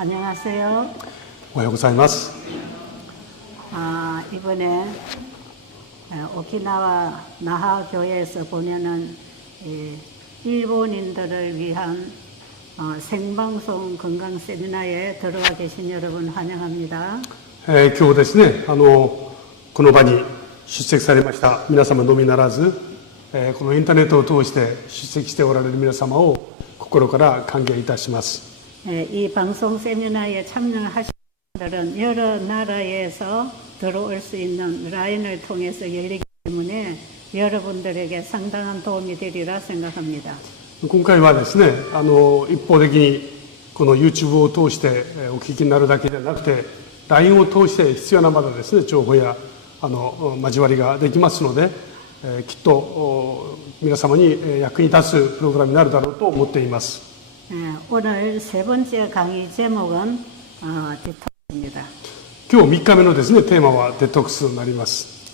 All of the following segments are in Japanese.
안녕하세요. おはようございます。 이번에 오키나와 나하 교회에서 보내는 일본인들을 위한 생방송 건강 세미나에 들어와 계신 여러분 환영합니다. 今日ですね、この場に出席されました皆様のみならず、このインターネットを通して出席しておられる皆様を心から歓迎いたします。 이 방송 세미나에 참여하신 분들은 여러 나라에서 들어올 수 있는 라인을 통해서 열리기 때문에 여러분들에게 상당한 도움이 되리라 생각합니다. 今回はですね、一方的にこの YouTube を通してお聞きになるだけではなくて、LINE を通して必要なまだですね、情報や交わりができますので、きっと皆様に役に立つプログラムになるだろうと思っています。 오늘 세 번째 강의 제목은 디톡스입니다. 今日3日目のですね、テーマはデトックスになります。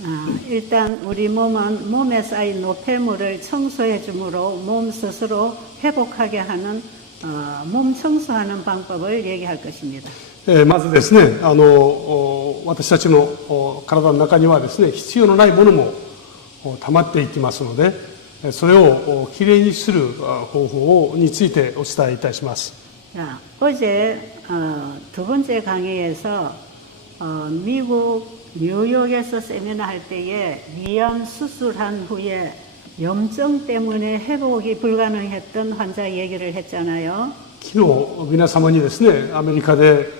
일단 우리 몸은 몸에 쌓인 노폐물을 청소해 주므로 몸 스스로 회복하게 하는 몸 청소하는 방법을 얘기할 것입니다. まずですね、私たちの体の中にはですね、必要のないものも溜まっていきますので、それをきれいにする方法についてお伝えいたします。 어제 두 번째 강의에서 미국 뉴욕에서 세미나 할 때에 미연 수술한 후에 염증 때문에 회복이 불가능했던 환자 얘기를 했잖아요. 昨日皆様にですね、アメリカで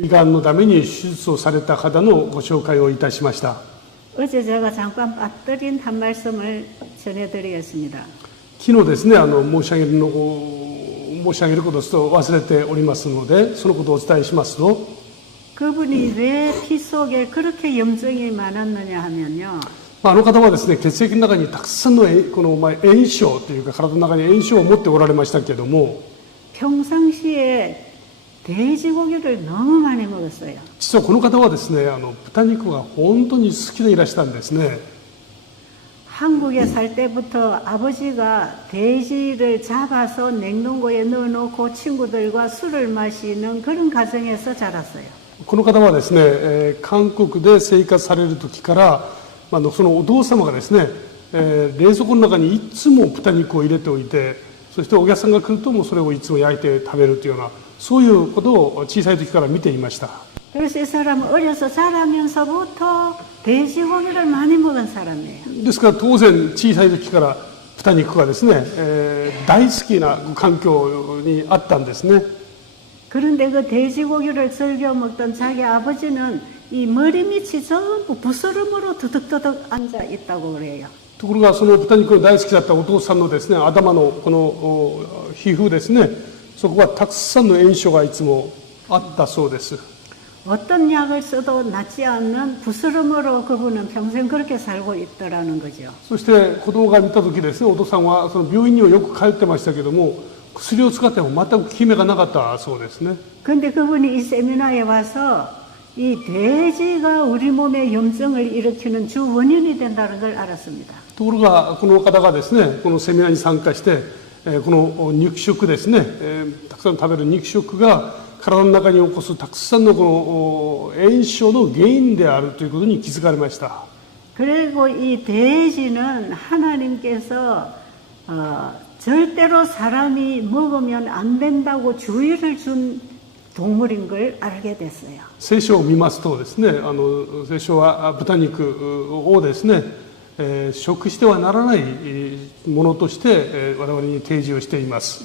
胃がんのために手術をされた方のご紹介をいたしました。 어제 제가 잠깐 빠뜨린 한 말씀을 전해드리겠습니다. 昨日ですね、申し上げることを忘れておりますので、そのことをお伝えしますと、 그분이 왜 피 속에 그렇게 염증이 많았느냐 하면요. あの方はですね、血液の中にたくさんのこの炎症というか体の中に炎症を持っておられましたけれども、 평상시에 돼지고기를 너무 많이 먹었어요. 実はこの方はですね、豚肉が本当に好きでいらしたんですね。 한국에 살 때부터 아버지가 돼지를 잡아서 냉동고에 넣어놓고 친구들과 술을 마시는 그런 가정에서 자랐어요. この方はですね、韓国で生活される時から、そのお父様がですね、冷蔵庫の中にいつも豚肉を入れておいて、そしてお客さんが来るともうそれをいつも焼いて食べるというような、そういうことを小さい時から見ていました。 그래서 이 사람은 어려서 자라면서부터 돼지고기를 많이 먹은 사람이에요. ですから当然小さい時から豚肉がですね、大好きな環境にあったんですね。 그런데 그 돼지고기를 즐겨 먹던 자기 아버지는 이 머리 밑이 전부 부스럼으로 드득드득 앉아 있다고 그래요. ところがその豚肉が大好きだったお父さんのですね、頭のこの皮膚ですね、そこはたくさんの炎症がいつもあったそうです。 어떤 약을 써도 낫지 않는 부스럼으로 그분은 평생 그렇게 살고 있더라는 거죠. そして子供が見た時ですね、お父さんはその病院にはよく通ってましたけども、薬を使っても全く効き目がなかったそうですね。 근데 그분이 이 세미나에 와서 이 돼지가 우리 몸에 염증을 일으키는 주 원인이 된다는 걸 알았습니다. ところがこの方がですね、このセミナーに参加して、この肉食ですね、たくさん食べる肉食が体の中に起こすたくさんのこの炎症の原因であるということに気づかれました。 그리고 이 돼지는 하나님께서 절대로 사람이 먹으면 안 된다고 주의를 준 동물인 걸 알게 됐어요. 聖書を見ますとですね、聖書は豚肉をですね、食してはならないものとして我々に提示をしています。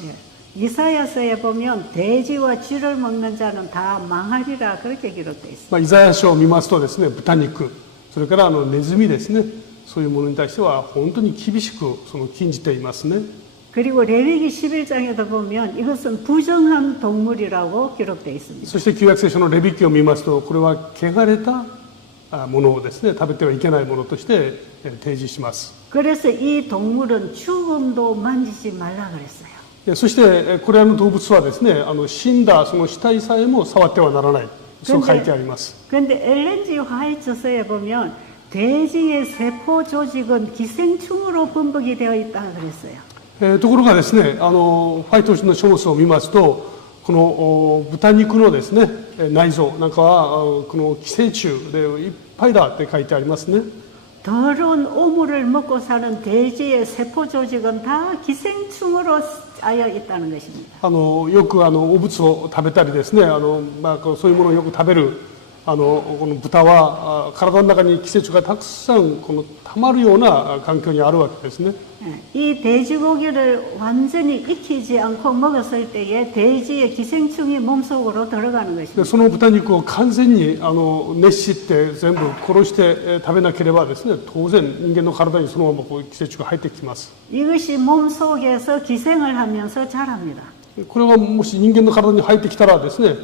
이사야서에 보면 돼지와 쥐를 먹는 자는 다 망하리라 그렇게 기록되어 있습니다. イザヤ書を見ますとですね、豚肉、それからネズミですね、そういうものに対しては本当に厳しく禁じていますね。 그리고 레위기 11장에도 보면 이것은 부정한 동물이라고 기록되어 있습니다. そして旧約聖書のレビ記を見ますと、これは汚れたものをですね、食べてはいけないものとして提示します。 그래서 이 동물은 죽음도 만지지 말라 그랬어요. そしてこれらの動物はですね、死んだその死体さえも触ってはならない、そう書いてあります。 그런데 엘렌지 화이트서에 보면 돼지의 세포 조직은 기생충으로 분석이 되어 있다 그랬어요. ところがですね、ファイトの書物を見ますと、この豚肉のですね、内臓なんかはこの寄生虫でいっぱいだって書いてありますね。 더러운 오물을 먹고 사는 돼지의 세포 조직은 다 기생충으로 짜여 있다는 것입니다. よくお物を食べたりですね、そういうものをよく食べるこの豚は体の中に寄生虫がたくさんたまるような環境にあるわけですね。 이 돼지고기를 완전히 익히지 않고 먹었을 때에 돼지의 기생충이 몸속으로 들어가는 で 것입니다. その豚肉を完全に熱して全部殺して食べなければですね、当然人間の体にそのまま寄生虫が入ってきます。 이것이 몸속에서 기생을 하면서 자랍니다. これはもし人間の体に入ってきたらですね、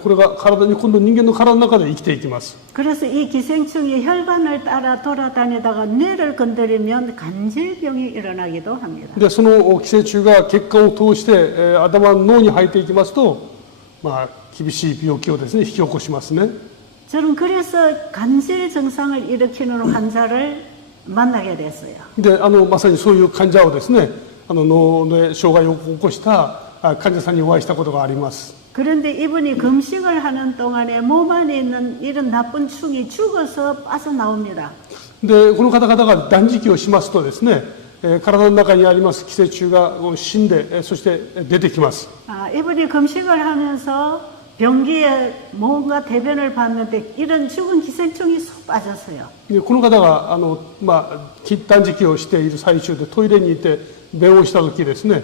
これが体に今度人間の体の中で生きていきます。 그래서 이 기생충이 혈관을 따라 돌아다니다가 뇌를 건드리면 간질병이 일어나기도 합니다. でその寄生虫が血管を通して頭の脳に入っていきますと、厳しい病気をですね引き起こしますね。 저는 그래서 간질 증상을 일으키는 환자를 만나게 됐어요. でまさにそういう患者をですね、脳で障害を起こした患者さんにお会いしたことがあります。 그런데 이분이 금식을 하는 동안에 몸 안에 있는 이런 나쁜 충이 죽어서 빠져나옵니다. でこの方々が断食をしますとですね、体の中にあります寄生虫が死んでそして出てきます。 이분이 금식을 하면서 변기에 뭔가 대변을 봤는데 이런 죽은 기생충이 쏙 빠졌어요. でこの方が断食をしている最中でトイレに行って便をした時ですね、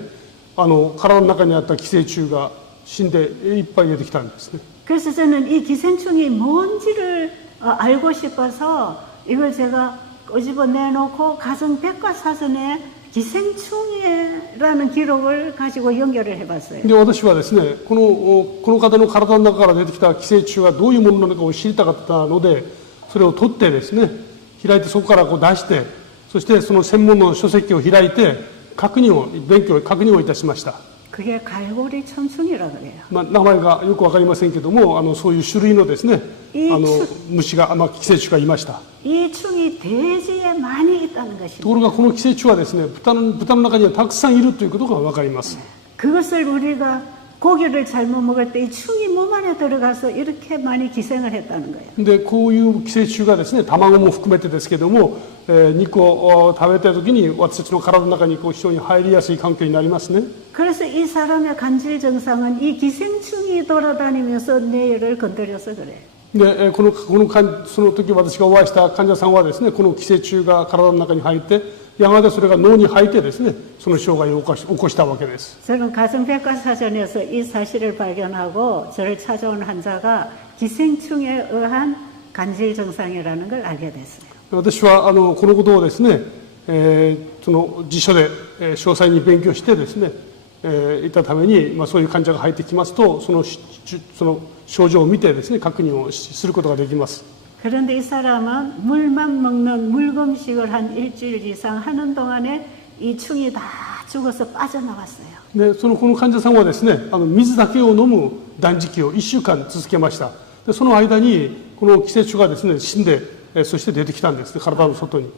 体の中にあった寄生虫が死んでいっぱい出てきたんですね。 그래서 저는 이 기생충이 뭔지를 알고 싶어서 이걸 제가 꼬집어 내놓고 가정 백과사전에 기생충이라는 기록을 가지고 연결을 해봤어요. で私はですねこの方の体の中から出てきた寄生虫がどういうものなのかを知りたかったので、それを取ってですね開いてそこから出して、そしてその専門の書籍を開いて確認をいたしました。 그게 갈고리 천충이라 그래요. 名前がよくわかりませんけども、そういう種類のですね虫が寄生虫がいました。 이 충이 돼지에 많이 있다는 と 것입니다. ころがこの寄生虫はですね豚の中にはたくさんいるということがわかります。 그것을 우리가 고기를 잘못 먹을 때 이 충이 몸 안에 들어가서 이렇게 많이 기생을 했다는 거예요. でこういう寄生虫がですね卵も含めてですけども、肉を食べた時に私たちの体の中に非常に入りやすい環境になりますね。 그래서 이 사람의 간질 증상은 이 기생충이 돌아다니면서 뇌를 건드려서 그래요. でその時私がお会いした患者さんはですねこの寄生虫が体の中に入ってやがてそれが脳に入ってですねその障害を起こしたわけです。 저는 가정백과사전에서 이 사실을 발견하고 저를 찾아온 환자가 기생충에 의한 간질 증상이라는 걸 알게 됐어요. 私はこのことをですね、その辞書で詳細に勉強してですね、いったために、そういう患者が入ってきますとその症状を見てですね確認をすることができます。 그런데 이 사람은 물만 먹는 물금식을 한 일주일 이상 하는 동안에 이 충이 다 죽어서 빠져나왔어요. でこの患者さんはですね水だけを飲む断食を1週間続けました。でその間にこの寄生虫がですね死んでそして出てきたんですね体の外に。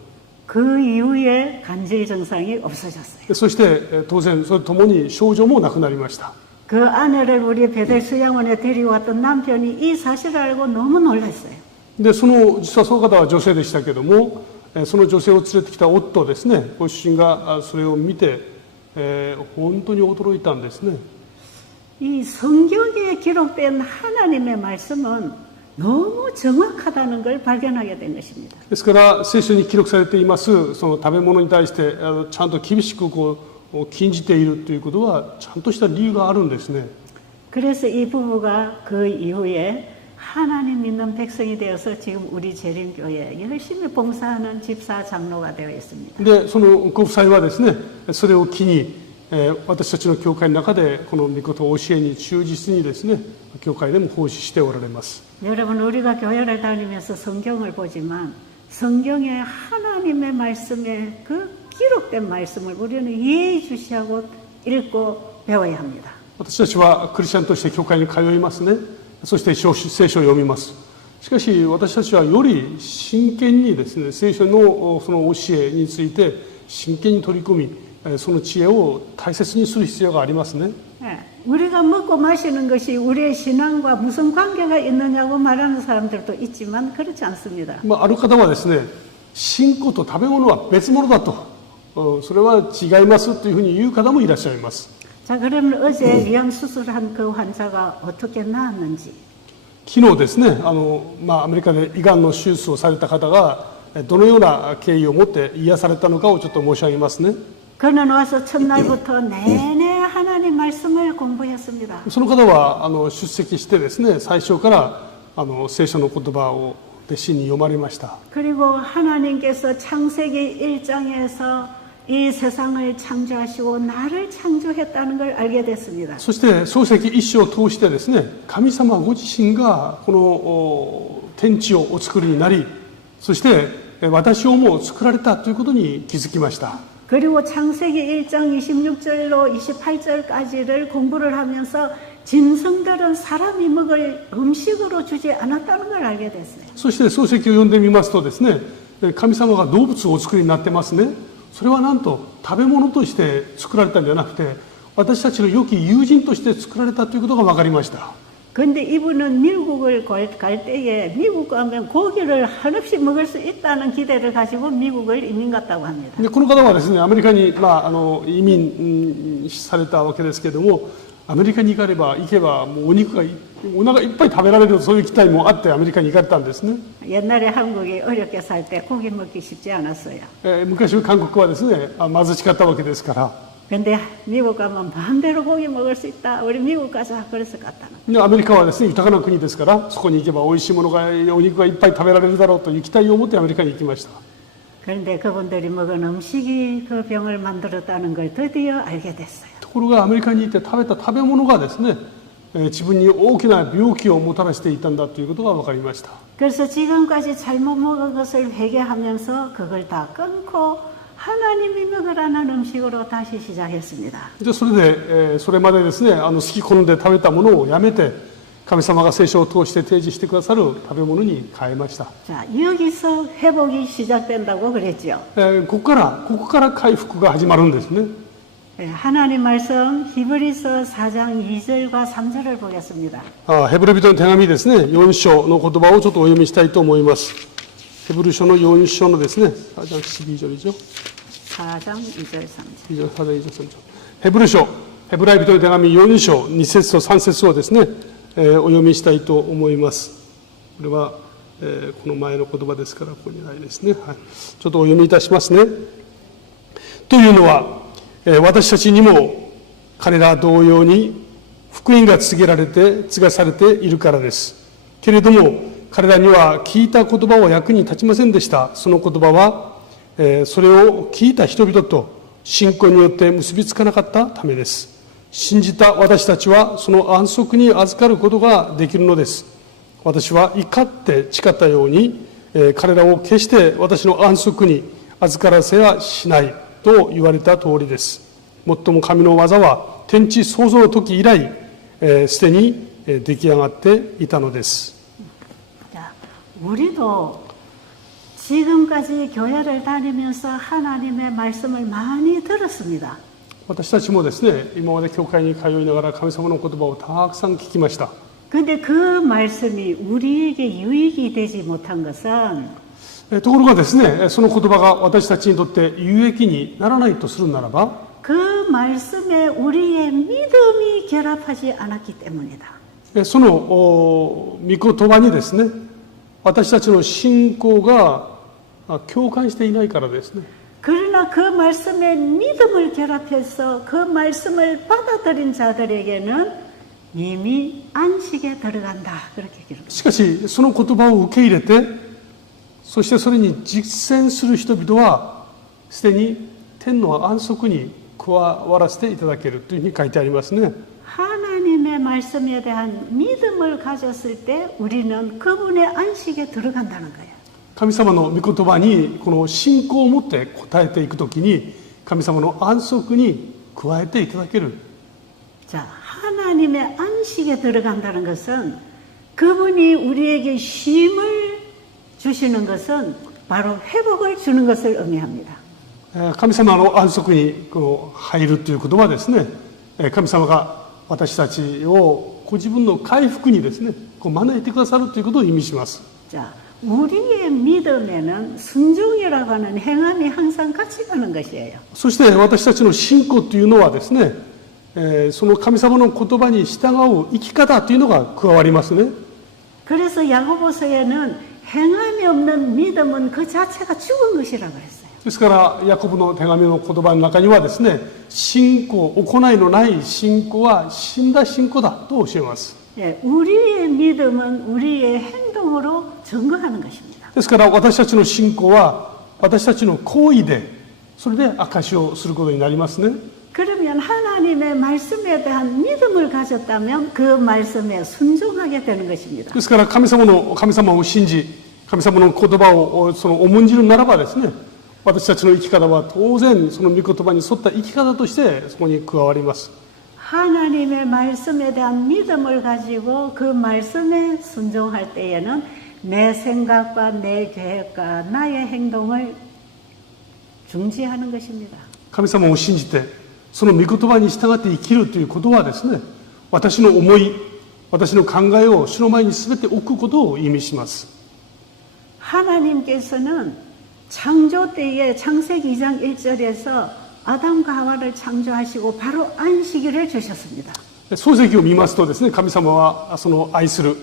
그 이후에 간질 증상이 없어졌어요. でそして当然それともに症状もなくなりました。 그 아내를 우리 베델 수양원에 데리고 왔던 남편이 이 사실을 알고 너무 놀랐어요. で実はその方は女性でしたけども、その女性を連れてきた夫ですねご主人がそれを見て、本当に驚いたんですね。 이 성경에 기록된 하나님의 말씀은 너무 정확하다는 걸 발견하게 된 것입니다. ですから聖書に記録されていますその食べ物に対してちゃんと厳しく禁じているということはちゃんとした理由があるんですね。 그래서 이 부부가 그 이후에 하나님 믿는 백성이 되어서 지금 우리 재림교회에 열심히 봉사하는 집사 장로가 되어 있습니다. でそのご夫妻はですねそれを機に、私たちの教会の中でこの御事教えに忠実にですね教会でも奉仕しておられます。 여러분 우리가 교회를 다니면서 성경을 보지만 성경의 하나님의 말씀에 그 기록된 말씀을 우리는 예의주시하고 읽고 배워야 합니다. 私たちはクリスチャンとして教会に通いますね。そして聖書を読みます。しかし私たちはより真剣にですね聖書のその教えについて真剣に取り組みその知恵を大切にする必要がありますね。 우리가 먹고 마시는 것이 우리의 신앙과 무슨 관계가 있느냐고 말하는 사람들도 있지만 그렇지 않습니다. ある方はですね、信仰と食べ物は別物だと、それは違いますというふうに言う方もいらっしゃいます。 자, 그러면 어제 위암 수술한 그 환자가 어떻게 나았는지. 昨日ですね、アメリカで胃がんの手術をされた方がどのような経緯を持って癒されたのかをちょっと申し上げますね。 그는 와서 첫날부터 내내 하나님 말씀을 공부했습니다. その方は出席してですね、最初から聖書の言葉を弟子に読まれました。 그리고 하나님께서 창세기 1장에서 이 세상을 창조하시고 나를 창조했다는 걸 알게 됐습니다. そして創世記一章を通してですね、神様ご自身がこの天地をお作りになり、そして私をも作られたということに気づきました。 그리고 창세기 1장 26절로 28절까지를 공부를 하면서 짐승들은 사람이 먹을 음식으로 주지 않았다는 걸 알게 됐어요. そして創世記を読んでみますとですね、神様が動物をお作りになってますね。それはなんと食べ物として作られたんじゃなくて、私たちの良き友人として作られたということが分かりました。 근데 이분은 미국을 갈 때에 미국 가면 고기를 한없이 먹을 수 있다는 기대를 가지고 미국을 이민 갔다고 합니다. でこの方はですね、アメリカに、移民されたわけですけれども、アメリカに行けばもうお肉がお腹いっぱい食べられる、そういう期待もあってアメリカに行かれたんですね。 옛날에 한국이 어렵게 살 때 고기 먹기 쉽지 않았어요. 昔韓国はですね、貧しかったわけですから。 근데 미국 가면 마음대로 고기 먹을 수 있다. 우리 미국 가자. 그래서 갔다는. でアメリカはですね、豊かな国ですから、そこに行けば美味しいものが、お肉がいっぱい食べられるだろうという期待を持ってアメリカに行きました。 그런데 그분들이 먹은 음식이 그 병을 만들었다는 걸 드디어 알게 됐어요. ところがアメリカに行って食べた食べ物がですね、自分に大きな病気をもたらしていたんだということが分かりました。 그래서 지금까지 잘못 먹은 것을 회개하면서 그걸 다 끊고 하나님이 먹으라는 음식으로 다시 시작했습니다. でそれで、それまでですね、好き好んで食べたものをやめて、神様が聖書を通して提示してくださる食べ物に変えました。 자, 여기서 회복이 시작된다고 그랬죠. ここから回復が始まるんですね。 하나님 말씀 히브리서 4장 2절과 3절을 보겠습니다. ヘブル人の手紙ですね、4章の言葉をちょっとお読みしたいと思います。ヘブル書の4章のですね、4장 12절이죠. 4장 2절 3절. 4장 2절 3절. ヘブル書、ヘブライ人の手紙4章2節と3節をですね、お読みしたいと思います。これは、この前の言葉ですからここにないですね。はい、ちょっとお読みいたしますね。というのは、私たちにも彼ら同様に福音が継がされているからです。けれども彼らには聞いた言葉は役に立ちませんでした。その言葉は、それを聞いた人々と信仰によって結びつかなかったためです。信じた私たちはその安息に預かることができるのです。私は怒って誓ったように、彼らを決して私の安息に預からせはしないと言われた通りです。もっとも神の技は天地創造の時以来、すでに出来上がっていたのです。 자, 우리도 지금까지 교회를 다니면서 하나님의 말씀을 많이 들었습니다. 私たちもですね、今まで教会に通いながら神様の言葉をたくさん聞きました。 근데 그 말씀이 우리에게 유익이 되지 못한 것은 ところがですね、その言葉が私たちにとって有益にならないとするならば、 그 말씀에 우리의 믿음이 결합하지 않았기 때문이다. その御言葉にですね、私たちの信仰が共感していないからですね。 그러나 그 말씀에 믿음을 결합해서 그 말씀을 받아들인 자들에게는 이미 안식에 들어간다. 그렇게 기록합니다. しかしその言葉を受け入れて、そしてそれに実践する人々はすでに天の安息に加わらせていただけるというふうに書いてありますね。 하나님의 말씀에 대한 믿음을 가졌을 때 우리는 그분의 안식에 들어간다는 거예요. 神様の御言葉にこの信仰を持って答えていくときに、神様の安息に加えていただける。 자, 하나님의 안식에 들어간다는 것은 그분이 우리에게 쉼을 주시는 것은 바로 회복을 주는 것을 의미합니다. 神様の安息にこの入るということはですね、神様が私たちをご自分の回復にですね、招いてくださるということを意味します。 자, 우리의 믿음에는 순종이라고 하는 행함이 항상 같이 가는 것이에요. そして私たちの信仰というのはですね、その神様の言葉に従う生き方というのが加わりますね。 그래서 야고보서에는 행함이 없는 믿음은 그 자체가 죽은 것이라고 했어요. ですからヤコブの手紙の言葉の中にはですね、信仰、行いのない信仰は死んだ信仰だと教えます。 예, 우리의 믿음은 우리의 행동으로 증거하는 것입니다. ですから私たちの信仰は私たちの行為で、それで証しをすることになりますね。 그러면 하나님의 말씀에 대한 믿음을 가졌다면 그 말씀에 순종하게 되는 것입니다. ですから神様を信じ、神様の言葉を重んじるならばですね、私たちの生き方は当然その御言葉に沿った生き方としてそこに加わります。 하나님의 말씀에 대한 믿음을 가지고 그 말씀에 순종할 때에는 내 생각과 내 계획과 나의 행동을 중지하는 것입니다. 神様を信じてその御言葉に従って生きるということはですね、私の思い、私の考えを主の前に全て置くことを意味します。 하나님께서는 창조 때에 창세기 2장 1절에서 아담과 하와를 창조하시고 바로 안식일을 주셨습니다. 創世記を見ますとですね、神様はその愛する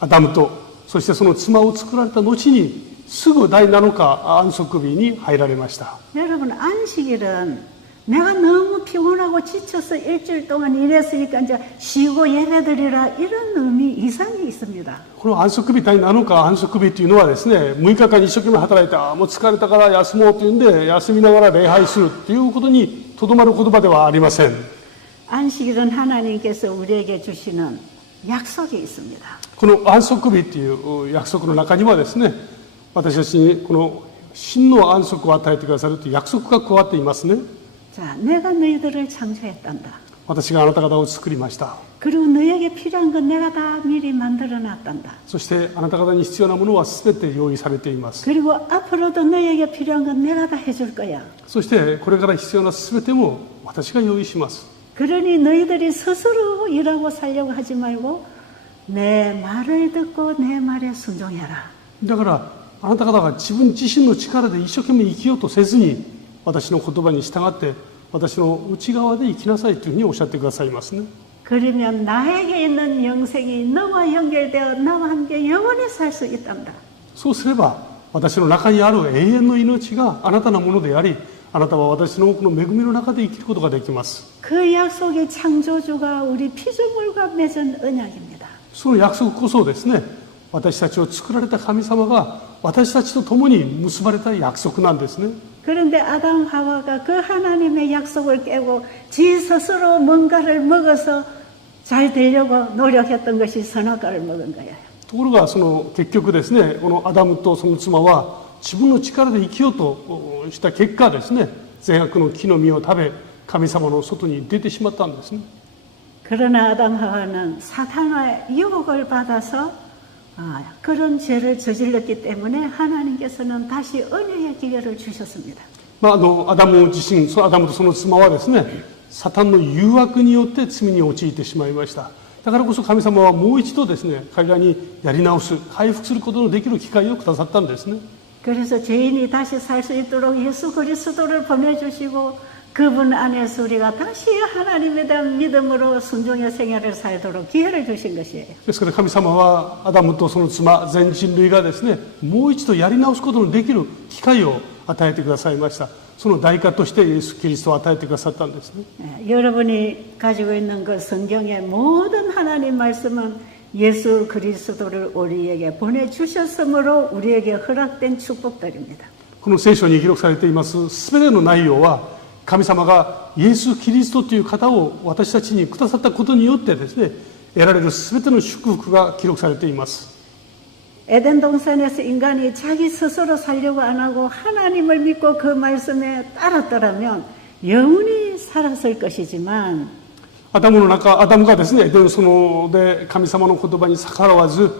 アダムとそしてその妻を作られた後にすぐ第7日安息日に入られました。 여러분, 안식일은 내가 너무 피곤하고 지쳐서 일주일 동안 일했으니까 이제 쉬고 예배드리라 이런 의미 이상이 있습니다. この安息日第7日安息日というのはですね、6日間一生懸命働いて、もう疲れたから休もうというんで休みながら礼拝するということにとどまる言葉ではありません。 안식일은 하나님께서 우리에게 주시는 약속이 있습니다. この安息日という約束の中にはですね、私たちにこの真の安息を与えてくださるという約束が加わっていますね。 자, 내가 너희들을 창조했단다. 私があなた方を作りました。 그리고 너에게 필요한 건 내가 다 미리 만들어 놨단다. そしてあなた方に必要なものは全て用意されています。 그리고 앞으로도 너에게 필요한 건 내가 다 해줄 거야. そしてこれから必要な全ても私が用意します。 그러니 너희들이 스스로 일하고 살려고 하지 말고 내 말을 듣고 내 말에 순종해라. だからあなた方が自分自身の力で一生懸命生きようとせずに、私の言葉に従って私の内側で生きなさいというふうにおっしゃってくださいますね。 그러면 나에게 있는 영생이 너와 연결되어 나와 함께 영원히 살 수 있단다. そうすれば私の中にある永遠の命があなたのものであり、あなたは私のこの恵みの中で生きることができます。 그 약속의 창조주가 우리 피조물과 맺은 언약입니다. その約束こそですね、私たちを作られた神様が私たちと共に結ばれた約束なんですね。 그런데 아담 하와가 그 하나님의 약속을 깨고 지 스스로 뭔가를 먹어서 잘 되려고 노력했던 것이 선악과를 먹은 거예요. ところがその結局ですね、このアダムとその妻は自分の力で生きようとした結果ですね、善悪の木の実を食べ神様の外に出てしまったんですね。 그러나 아담 하와는 사탄의 유혹을 받아서 그런 죄를 저질렀기 때문에 하나님께서는 다시 은혜의 기회를 주셨습니다. アダム自身、アダムとその妻はですね、サタンの誘惑によって罪に陥ってしまいました。だからこそ神様はもう一度ですね、彼らにやり直す、回復することのできる機会をくださったんですね。 그래서 죄인이 다시 살 수 있도록 예수 그리스도를 보내주시고 그분 안에서 우리가 다시 하나님에 대한 믿음으로 순종의 생활을 살도록 기회를 주신 것이에요. ですから神様はアダムとその妻、全人類がですね、もう一度やり直すことのできる機会を与えてくださいました。その代価としてイエス・キリストを与えてくださったんですね。 여러분이 가지고 있는 그 성경의 모든 하나님 말씀은 예수 그리스도를 우리에게 보내주셨으므로 우리에게 허락된 축복들입니다. この聖書に記録されていますすべての内容は、神様がイエス・キリストという方を私たちにくださったことによってですね、得られるすべての祝福が記録されています。 에덴 동산에서 인간이 자기 스스로 살려고 안 하고 하나님을 믿고 그 말씀에 따랐더라면 영원히 살았을 것이지만 アダムがですね、エデン園で神様の言葉に逆らわず、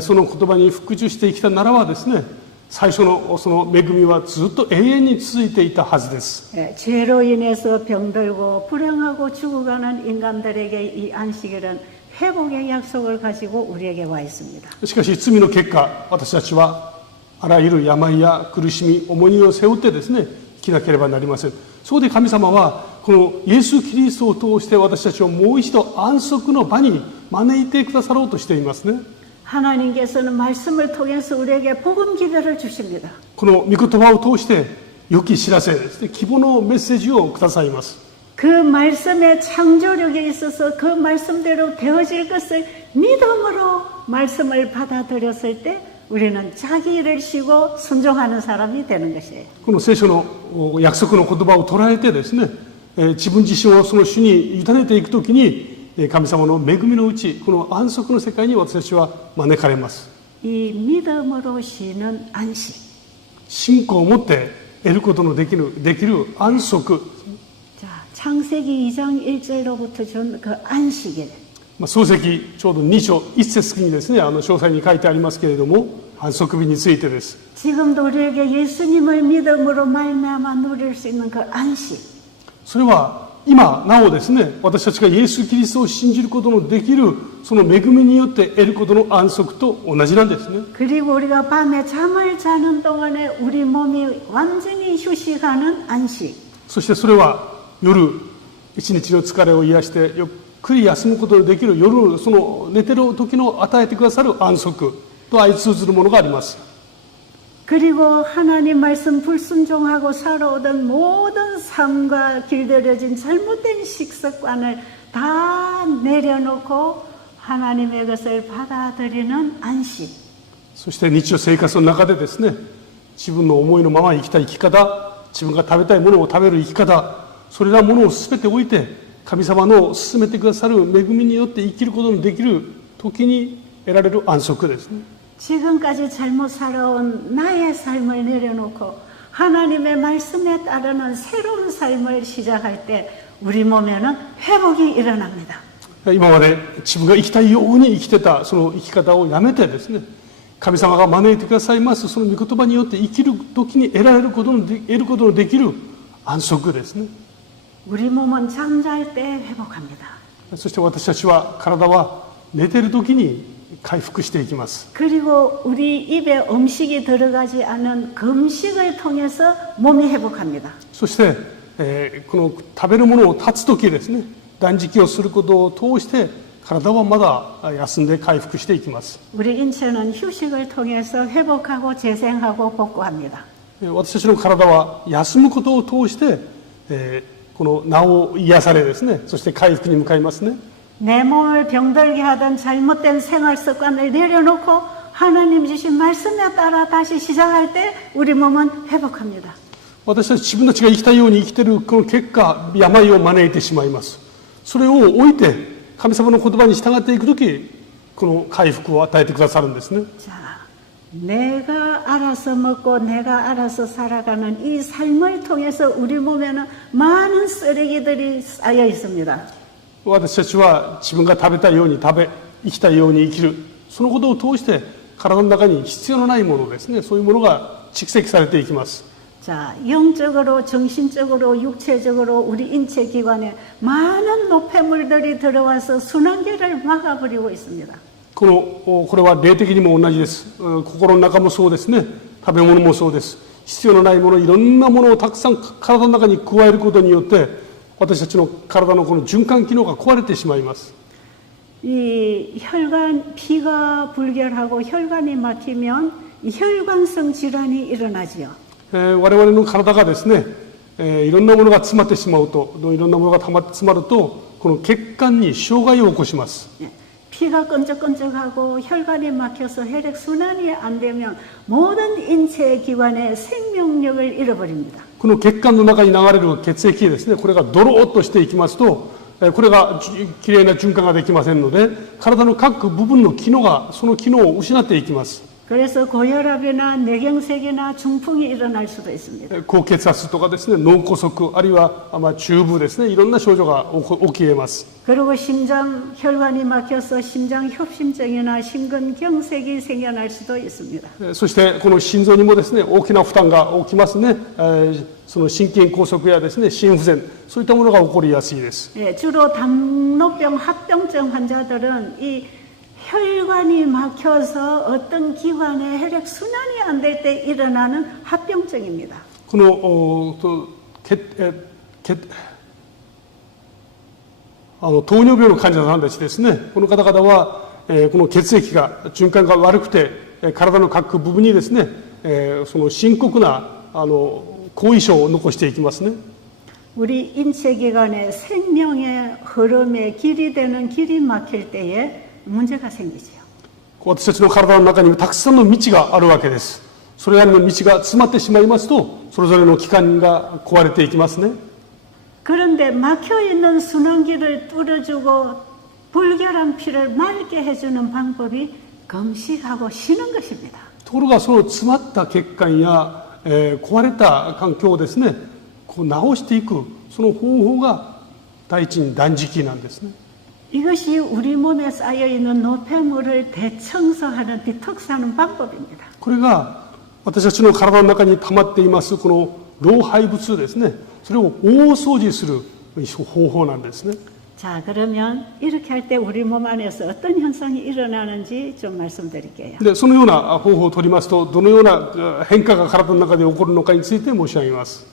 その言葉に服従して生きたならばですね、最初のその恵みはずっと永遠に続いていたはずです。 예, 죄로 인해서 병들고 불행하고 죽어가는 인간들에게 이 안식일은 회복의 약속을 가지고 우리에게 와 있습니다. しかし罪の結果、私たちはあらゆる病や苦しみ、重荷を背負ってですね、生きなければなりません。そこで神様はこのイエス・キリストを通して私たちをもう一度安息の場に招いてくださろうとしていますね。 하나님께서는 말씀을 통해서 우리에게 복음 기별을 주십니다. この御言葉を通して良き知らせですね、希望のメッセージをくださいます。 그 말씀의 창조력에 있어서 그 말씀대로 되어질 것을 믿음으로 말씀을 받아들였을 때 우리는 자기 일을 쉬고 순종하는 사람이 되는 것이에요. この聖書の約束の言葉を捉えてですね、自分自身をその主に委ねていくときに神様の恵みのうち、この安息の世界に私たちは招かれます。 이 믿음으로 쉬는 안식. 信仰を持って得ることのできる安息。 자, 창세기 2장 1절로부터 준 그 안식일. 創世記ちょうど2章1節にですね、詳細に書いてありますけれども、安息日についてです。 지금도 우리에게 예수님을 믿음으로 말미암아 누릴 수 있는 그 안식. それは今なおですね、私たちがイエス・キリストを信じることのできるその恵みによって得ることの安息と同じなんですね。 그리고 우리가 밤에 잠을 자는 동안에 우리 몸이 완전히 휴식하는 안식. そしてそれは夜一日の疲れを癒してゆっくり休むことのできる夜、その寝てる時の与えてくださる安息と相通ずるものがあります。 그리고 하나님 말씀 불순종하고 살아오던 모든 삶과 길들여진 잘못된 식습관을 다 내려놓고 하나님의 것을 받아들이는 안식. そして日常生活の中でですね、自分の思いのまま生きた生き方、自分が食べたいものを食べる生き方、それらものを全て置いて神様の進めてくださる恵みによって生きることのできる時に得られる安息ですね。 지금까지 잘못 살아온 나의 삶을 내려놓고 하나님의 말씀에 따르는 새로운 삶을 시작할 때 우리 몸에는 회복이 일어납니다. 今まで自分が生きたいように生きてたその生き方をやめてですね、神様が招いてくださいますその御言葉によって生きる時に得ることのできる安息ですね。 우리 몸은 잠잘 때 회복합니다. そして私たちは体は寝ている時に回復していきます。 그리고 우리 입에 음식이 들어가지 않은 금식을 통해서 몸이 회복합니다. そして、この食べるものを断つ時ですね、断食をすることを通して体はまだ休んで回復していきます。 우리 인체는 휴식을 통해서 회복하고 재생하고 복구합니다. 私たちの体は休むことを通して、このなお癒されですね、そして回復に向かいますね。 내 몸을 병들게 하던 잘못된 생활 습관을 내려놓고 하나님 주신 말씀에 따라 다시 시작할 때 우리 몸은 회복합니다. 私たち自分たちが生きたいように生きているこの結果、病を招いてしまいます。それを置いて神様の言葉に従っていくとき、この回復を与えてくださるんですね。 자, 내가 알아서 먹고 내가 알아서 살아가는 이 삶을 통해서 우리 몸에는 많은 쓰레기들이 쌓여 있습니다. 私たちは自分が食べたいように食べ、生きたいように生きる、そのことを通して体の中に必要のないものですね、そういうものが蓄積されていきます。 자, 영적으로, 정신적으로, 육체적으로 우리 인체 기관에 많은 노폐물들이 들어와서 순환계를 막아버리고 있습니다. これは霊的にも同じです。心の中もそうですね。食べ物もそうです。必要のないもの、いろんなものをたくさん体の中に加えることによって私たちの体のこの循環機能が壊れてしまいます。 이 혈관, 피가 불결하고 혈관이 막히면 이 혈관성 질환이 일어나지요. 我々の体がですね、いろんなものが詰まってしまうと、いろんなものが詰まると、この血管に障害を起こします。 피가 끈적끈적하고 혈관이 막혀서 혈액 순환이 안 되면 모든 인체 기관의 생명력을 잃어버립니다. この血管の中に流れる血液ですね、これがドローッとしていきますと、これがきれいな循環ができませんので、体の各部分の機能がその機能を失っていきます。 그래서 고혈압이나 뇌경색이나 중풍이 일어날 수도 있습니다. 高血圧とかですね、脳梗塞、あるいは、中風ですね、いろんな症状が起き得ます。 그리고 심장 혈관이 막혀서 심장 협심증이나 심근경색이 생겨날 수도 있습니다. そしてこの心臓にもですね、大きな負担が起きますね。その心筋梗塞やですね、心不全、そういったものが起こりやすいです。 예, 주로 당뇨병, 합병증 환자들은 이 혈관이 막혀서 어떤 기관에 혈액 순환이 안 될 때 일어나는 합병증입니다. この糖尿病の患者さんたちですね、この方々は、この血液が循環が悪くて、体の各部分にですね、その深刻な後遺症を残していきますね。 우리 인체기관의 생명의 흐름에 길이 되는 길이 막힐 때에 문제가 생기죠. 私たちの体の中にもたくさんの道があるわけです。それらの道が詰まってしまいますと、それぞれの器官が壊れていきますね。 그런데 막혀있는 순환기를 뚫어주고 불결한 피를 맑게 해주는 방법이 금식하고 쉬는 것입니다. ところがその詰まった血管や、壊れた環境をですね、こう直していくその方法が第一に断食なんですね。 이것이 우리 몸에 쌓여있는 노폐물을 대청소하는 디톡스하는 방법입니다. これが私たちの体の中に溜まっていますこの老廃物ですね、それを大掃除する方法なんですね。 자, 그러면 이렇게 할 때 우리 몸 안에서 어떤 현상이 일어나는지 좀 말씀드릴게요. でそのような方法を取りますと、どのような変化が体の中で起こるのかについて申し上げます。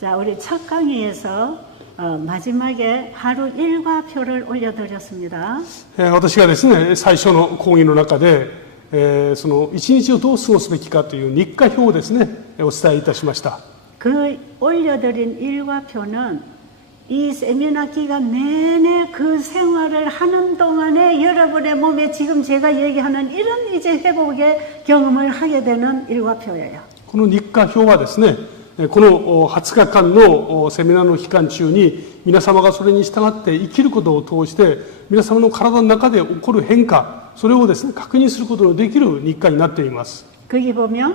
자, 우리 첫 강의에서 마지막에 하루 일과표를 올려드렸습니다. 私がですね、最初の講義の中で、その一日をどう過ごすべきかという日課表をですね、お伝えいたしました。 그 올려드린 일과표는 이 세미나 기간 내내 그 생활을 하는 동안에 여러분의 몸에 지금 제가 얘기하는 이런 이제 회복의 경험을 하게 되는 일과표예요. この日課表はですね、この20日間のセミナーの期間中に皆様がそれに従って生きることを通して皆様の体の中で起こる変化、それをですね確認することのできる日課になっています。 거기 보면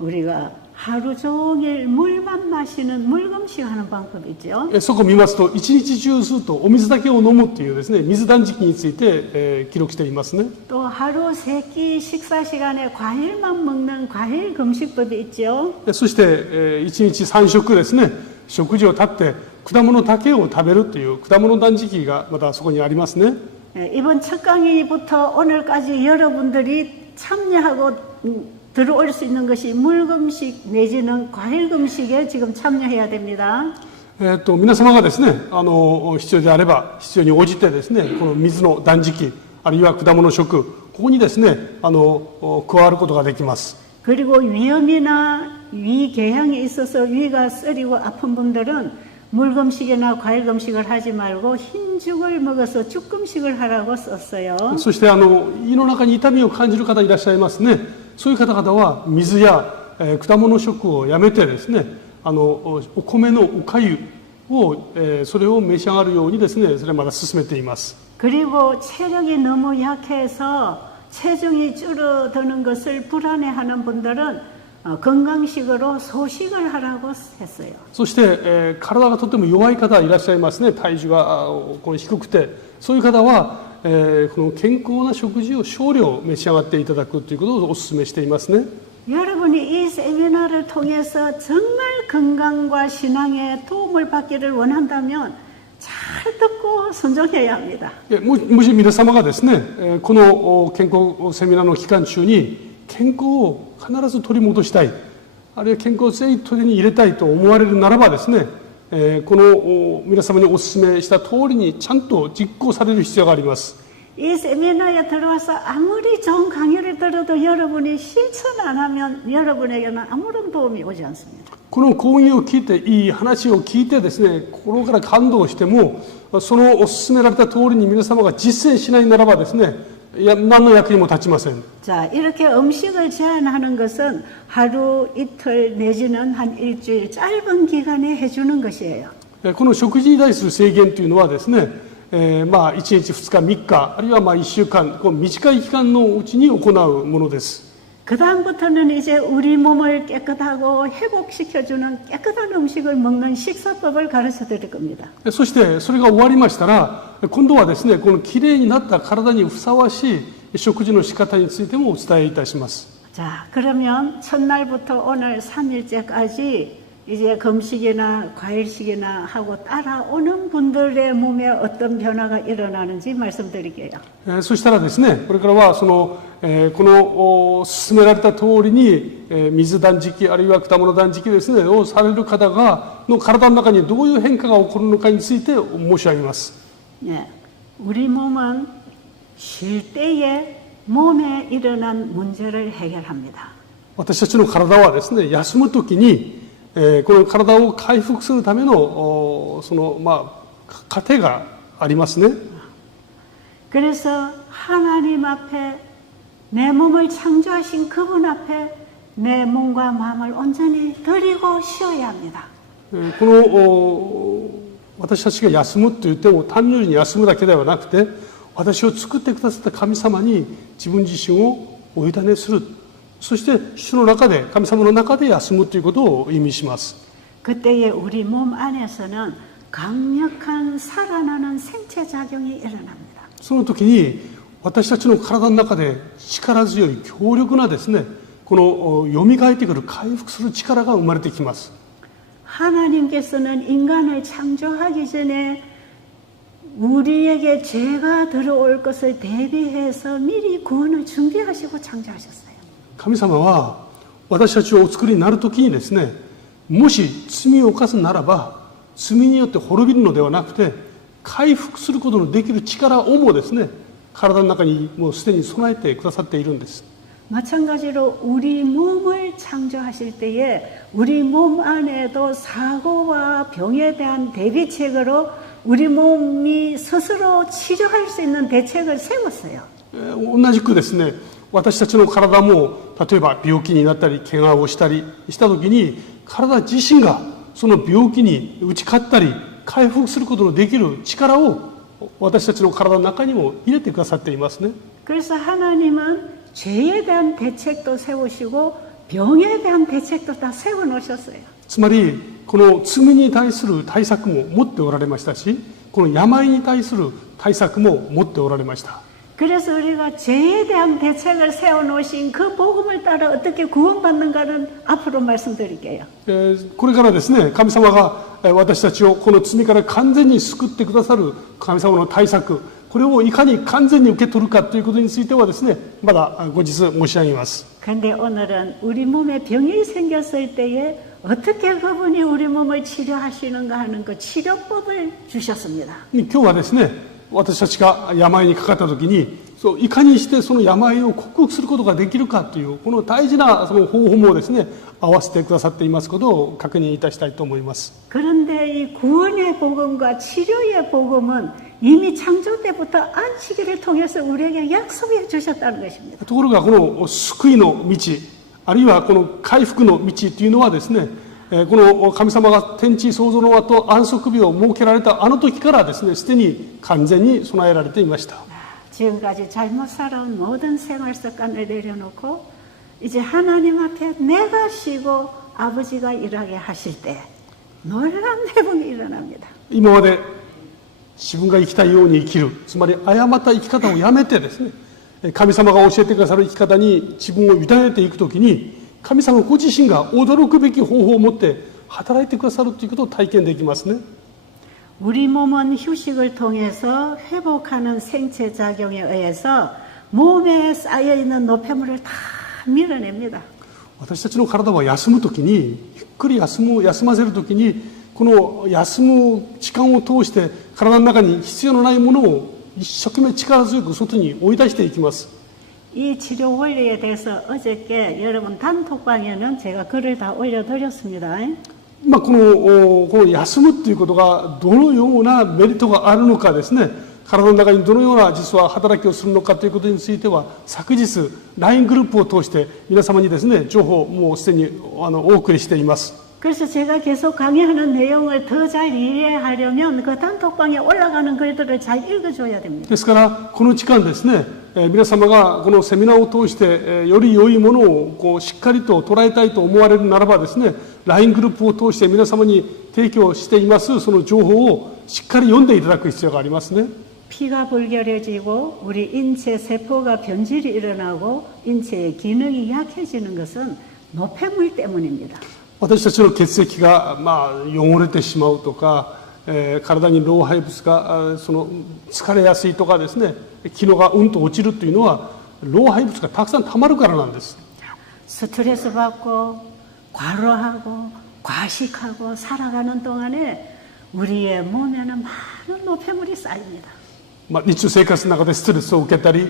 우리가 하루 종일 물만 마시는 물금식하는 방법이 있죠. そこを見ますと一日中ずっとお水だけを飲むっていうですね水断食について、記録していますね。 또 하루 세 끼 식사 시간에 과일만 먹는 과일 금식법이 있죠. そして、一日3食ですね食事を断って果物だけを食べるという果物断食がまたそこにありますね。 이번 첫 강의부터 오늘까지 여러분들이 참여하고 들어올 수 있는 것이 물금식 내지는 과일금식에 지금 참여해야 됩니다. 皆様がですね必要であれば必要に応じてですねこの水の断食あるいは果物食ここにですね加わることができます。 그리고 위염이나 위궤양이 있어서 위가 쓰리고 아픈 분들은 물금식이나 과일금식을 하지 말고 흰죽을 먹어서 죽금식을 하라고 썼어요. そして胃の中に痛みを感じる方いらっしゃいますね。そういう方々は水や、果物食をやめてですねお米のおかゆを、それを召し上がるようにですねそれまだ進めています。 그리고 체력이 너무 약해서 체중이 줄어드는 것을 불안해하는 분들은 건강식으로 소식을 하라고 했어요. そして、体がとても弱い方いらっしゃいますね。体重がこの低くてそういう方は、この健康な食事を少量召し上がっていただくということをお勧めしていますね。 여러분이 이 세미나를 통해서 정말 건강과 신앙에 도움을 받기를 원한다면 잘 듣고 순종해야 합니다. もし皆様がですねこの健康セミナーの期間中に健康を必ず取り戻したい、あるいは健康を手に入れたいと思われるならばですね、この皆様にお勧めした通りにちゃんと実行される必要があります。 이 세미나에 들어와서 아무리 좋은 강의를 들어도 여러분이 실천 안 하면 여러분에게는 아무런 도움이 오지 않습니다. この講義を聞いていい話を聞いてですね心から感動してもそのお勧められた通りに皆様が実践しないならばですね何の役にも立ちません。 자, 이렇게 음식을 제한하는 것은 하루 이틀 내지는 한 일주일 짧은 기간에 해주는 것이에요. この食事に対する制限というのはですね、1日2日3日あるいは1週間こう短い期間のうちに行うものです。그 다음부터는 이제 우리 몸을 깨끗하고 회복시켜주는 깨끗한 음식을 먹는 식사법을 가르쳐 드릴 겁니다. そしてそれが終わりましたら、今度はですね、このきれいになった体にふさわしい食事の仕方についてもお伝えいたします。 자, 그러면 첫날부터 오늘 3일째까지 이제 금식이나 과일식이나 하고 따라오는 분들의 몸에 어떤 변화가 일어나는지 말씀드릴게요. そしたらですね、これからはこの進められた通りに、水断食あるいは果物断食ですねをされる方の体の中にどういう変化が起こるのかについて申し上げます。 네, 우리 몸은 쉴 때에 몸에 일어난 문제를 해결합니다. 私たちの体はですね、休むときに、この体を回復するための過程がありますね。 그래서 하나님 앞에 내 몸을 창조하신 그분 앞에 내 몸과 마음을 온전히 드리고 쉬어야 합니다. この私たちが休むと言っても単純に休むだけではなくて、私を作ってくださった神様に自分自身をお委ねする。そして主の中で、神様の中で休むということを意味します。 그때에 우리 몸 안에서는 강력한 살아나는 생체 작용이 일어납니다. その時に私たちの体の中で力強い強力なですね、この蘇ってくる回復する力が生まれてきます。 하나님께서는 인간을 창조하기 전에 우리에게 죄가 들어올 것을 대비해서 미리 구원을 준비하시고 창조하셨어요. 神様は私たちをお作りになるときにですね、もし罪を犯すならば罪によって滅びるのではなくて、回復することのできる力をもですね、体の中にもうすでに備えてくださっているんです。 마찬가지로 우리 몸을 창조하실 때에 우리 몸 안에도 사고와 병에 대한 대비책으로 우리 몸이 스스로 치료할 수 있는 대책을 세웠어요. 同じくですね、私たちの体も例えば病気になったり怪我をしたりした時に、体自身がその病気に打ち勝ったり回復することのできる力を私たちの体の中にも入れてくださっていますね。 그래서 하나님은 죄에 대한 대책도 세우시고 병에 대한 대책도 다 세워놓으셨어요. つまりこの罪に対する対策も持っておられましたし、この病に対する対策も持っておられました。 그래서 우리가 죄에 대한 대책을 세워놓으신 그 복음을 따라 어떻게 구원받는가는 앞으로 말씀드릴게요. これからですね、神様が私たちをこの罪から完全に救ってくださる神様の対策、これをいかに完全に受け取るかということについてはですね、まだ後日申し上げます。 그런데 오늘은 우리 몸에 병이 생겼을 때에 어떻게 그분이 우리 몸을 치료하시는가 하는 그 치료법을 주셨습니다. 今日はですね、私たちが病にかかった時にいかにしてその病を克服することができるかというこの大事なその方法もですね、合わせてくださっていますことを確認いたしたいと思います。 그런데 이 구원의 복음과 치료의 복음은 이미 창조 때부터 안식일을 통해서 우리에게 약속해 주셨다는 것입니다. ところがこの救いの道、あるいはこの回復の道というのはですね、この神様が天地創造の後安息日を設けられたあの時からですね、すでに完全に備えられていました。 지금까지 잘못 살아온 모든 생활 습관을 내려놓고 이제 하나님 앞에 내가 쉬고 아버지가 일하게 하실 때 놀라운 회복이 일어납니다. 今まで自分が生きたいように生きる、つまり誤った生き方をやめてですね、神様が教えてくださる生き方に自分を委ねていくときに、神様ご自身が驚くべき方法を持って働いてくださるということを体験できますね。 우리 몸은 휴식을 통해서 회복하는 생체 작용에 의해서 몸에 쌓여있는 노폐물을 다 밀어냅니다. 私たちの体は休むときに、ゆっくり休ませるときに、この休む時間を通して体の中に必要のないものを一生懸命力強く外に追い出していきます。 이 치료 원리에 대해서 어저께 여러분 단톡방에는 제가 글을 다 올려드렸습니다. この休むということがどのようなメリットがあるのかですね、体の中にどのような実は働きをするのかということについては、昨日 LINE グループを通して皆様にですね、情報をもうすでにお送りしています。 그래서 제가 계속 강의하는 내용을 더 잘 이해하려면 그 단톡방에 올라가는 글들을 잘 읽어줘야 됩니다. ですからこの時間ですね、皆様がこのセミナーを通して、より良いものをこうしっかりと捉えたいと思われるならばですね、LINE グループを通して皆様に提供していますその情報をしっかり読んでいただく必要がありますね。 피가 불결해지고 우리 인체 세포가 변질이 일어나고 인체의 기능이 약해지는 것은 노폐물 때문입니다. 私たちの血液が、汚れてしまうとか、体に老廃物がその疲れやすいとかですね、機能がうんと落ちるというのは老廃物がたくさんたまるからなんです。 스트레스 받고 과로하고 과식하고 살아가는 동안에 우리의 몸에는 많은 노폐물이 쌓입니다. 日常生活の中でストレスを受けたり、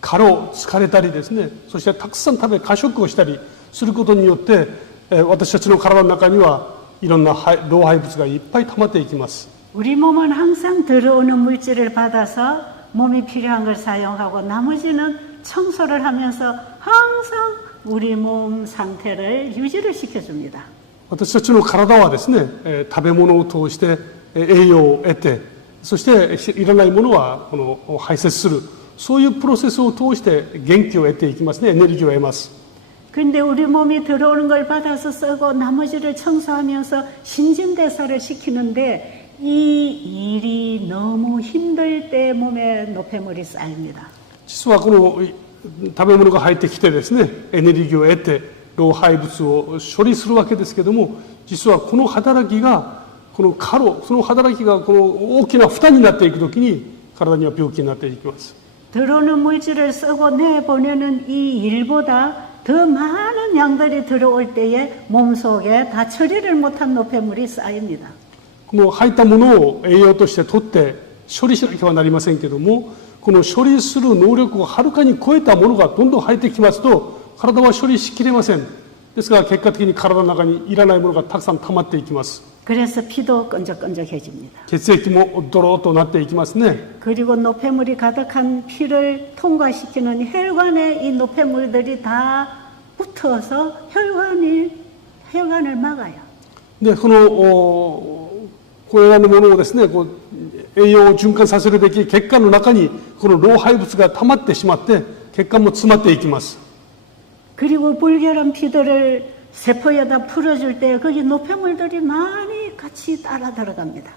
過労、疲れたりですね、そしてたくさん過食をしたりすることによって、私たちの体の中にはいろんな老廃物がいっぱい溜まっていきます。 우리 몸은 항상 들어오는 물질을 받아서 몸이 필요한 걸 사용하고 나머지는 청소를 하면서 항상 우리 몸 상태를 유지를 시켜줍니다. 私たちの体はですね、食べ物を通して栄養を得て、そしていらないものはこの排泄する、そういうプロセスを通して元気を得ていきますね、エネルギーを得ます。 근데 우리 몸이 들어오는 걸 받아서 쓰고 나머지를 청소하면서 신진대사를 시키는데 이 일이 너무 힘들 때 몸에 노폐물이 쌓입니다. 実はこの食べ物が入ってきてですね、エネルギーを得て老廃物を処理するわけですけども、実はこの働きがこの過労、その働きがこの大きな負担になっていくときに体には病気になっていきます。 들어오는 물질을 쓰고 내보내는 이 일보다 더 많은 양들이 들어올 때에 몸속에 다 처리를 못한 노폐물이 쌓입니다. この入ったものを栄養として取って処理しなければなりませんけども、この処理する能力をはるかに超えたものがどんどん入ってきますと、体は処理しきれません。ですから結果的に体の中にいらないものがたくさん溜まっていきます。 그래서 피도 끈적끈적해집니다. 血液もドローとなっていきますね。 그리고 노폐물이 가득한 피를 통과시키는 혈관에 이 노폐물들이 다 붙어서 혈관을 막아요. で、このこれらのものをですね、栄養を循環させるべき血管の中にこの老廃物が溜まってしまって血管も詰まっていきます。 그리고 불결한 피들을 세포에다 풀어줄 때 거기 노폐물들이 많이 같이 따라 들어갑니다.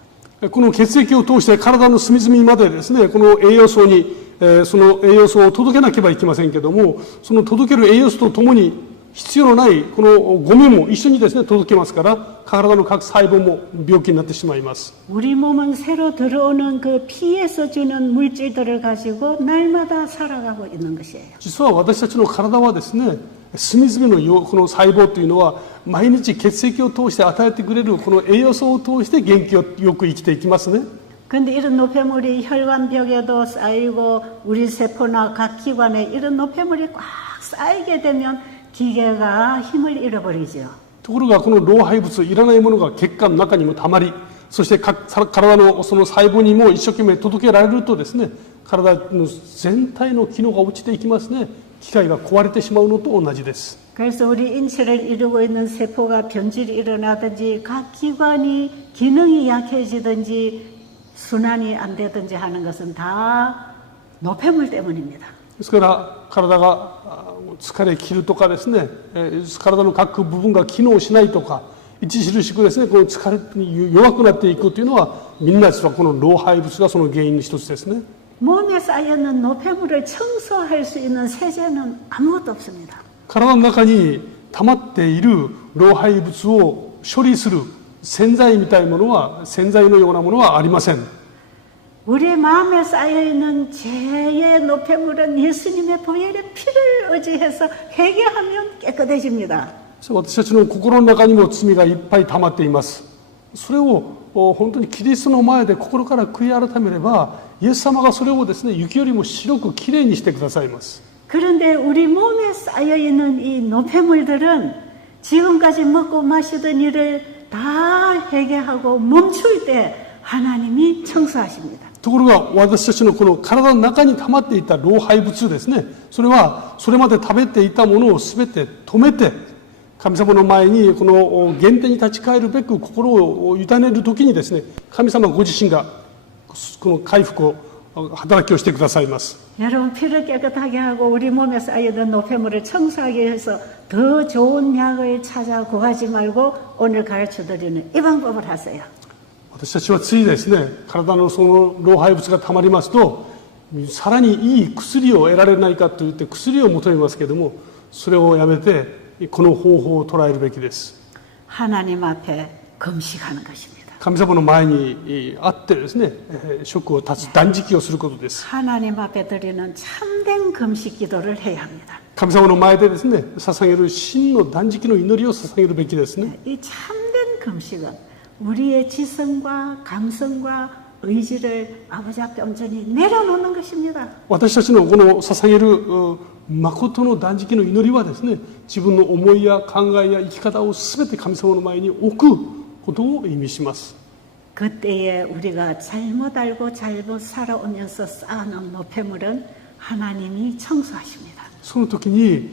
この血液を通して体の隅々までですね、この栄養素に、その栄養素を届けなければいけませんけども、その届ける栄養素とともに必要のないこのゴミも一緒にですね、届けますから、体の各細胞も病気になってしまいます。 우리 몸은 새로 들어오는 그 피에서 주는 물질들을 가지고 날마다 살아가고 있는 것이에요. 実は私たちの体はですね、隅々のこの細胞というのは毎日血液を通して与えてくれるこの栄養素を通して元気よく生きていきますね。 근데 이런 노폐물이 혈관벽에도 쌓이고 우리 세포나 각 기관에 이런 노폐물이 꽉 쌓이게 되면 기계가 힘을 잃어버리죠. ところがこの老廃物、いらないものが血管の中にもたまり、そして体のその細胞にも一生懸命届けられるとですね、体の全体の機能が落ちていきますね。機械が壊れてしまうのと同じです。 그래서 우리 인체를 이루고 있는 세포가 변질이 일어나든지 각 기관이 기능이 약해지든지 순환이 안 되든지 하는 것은 다 노폐물 때문입니다. ですから体が疲れ切るとかですね、体の各部分が機能しないとか、著しくですね、この疲れに弱くなっていくというのは、みんな実はこの老廃物がその原因の一つですね。 몸에 쌓여있는 노폐물을 청소할 수 있는 세제는 아무것도 없습니다. 体の中に溜まっている老廃物を処理する洗剤みたいなものは、洗剤のようなものはありません。 우리 마음에 쌓여있는 죄의 노폐물은 예수님의 보혈의 피를 의지해서 회개하면 깨끗해집니다. 私たちの心の中にも罪がいっぱい溜まっています。それを本当にキリストの前で心から悔い改めれば、イエス様がそれをですね、雪よりも白くきれいにしてくださいます。 그런데 우리 몸에 쌓여있는 이 노폐물들은 지금까지 먹고 마시던 일을 다 회개하고 멈출 때 하나님이 청소하십니다. ところが私たちのこの体の中に溜まっていた老廃物ですね、それはそれまで食べていたものを全て止めて、神様の前にこの原点に立ち返るべく心を委ねるときにですね、神様ご自身がこの回復を働きをしてくださいます。 여러분 피를 깨끗하게 하고 우리 몸에 쌓여있는 노폐물을 청소하기 위해서 더 좋은 약을 찾아 구하지 말고 오늘 가르쳐드리는 이 방법을 하세요. 私たちはついですね、体のその老廃物がたまりますと、さらにいい薬を得られないかといって薬を求めますけれども、それをやめてこの方法を捉えるべきです。 하나님 앞에 금식하는 것입니다. 神様の前にあってですね、食を断つ断食をすることです。 하나님 앞에 드리는 참된 금식 기도를 해야 합니다. 神様の前でですね、捧げる真の断食の祈りを捧げるべきですね。 이 참된 금식은 우리의 지성과 감성과 의지를 아버지 앞에 온전히 내려놓는 것입니다. 私たちのこの捧げる誠の断食の祈りはですね、自分の思いや考えや生き方を全て神様の前に置くことを意味します。 그때에 우리가 잘못 알고 잘못 살아오면서 쌓아놓은 노폐물은 하나님이 청소하십니다. その時に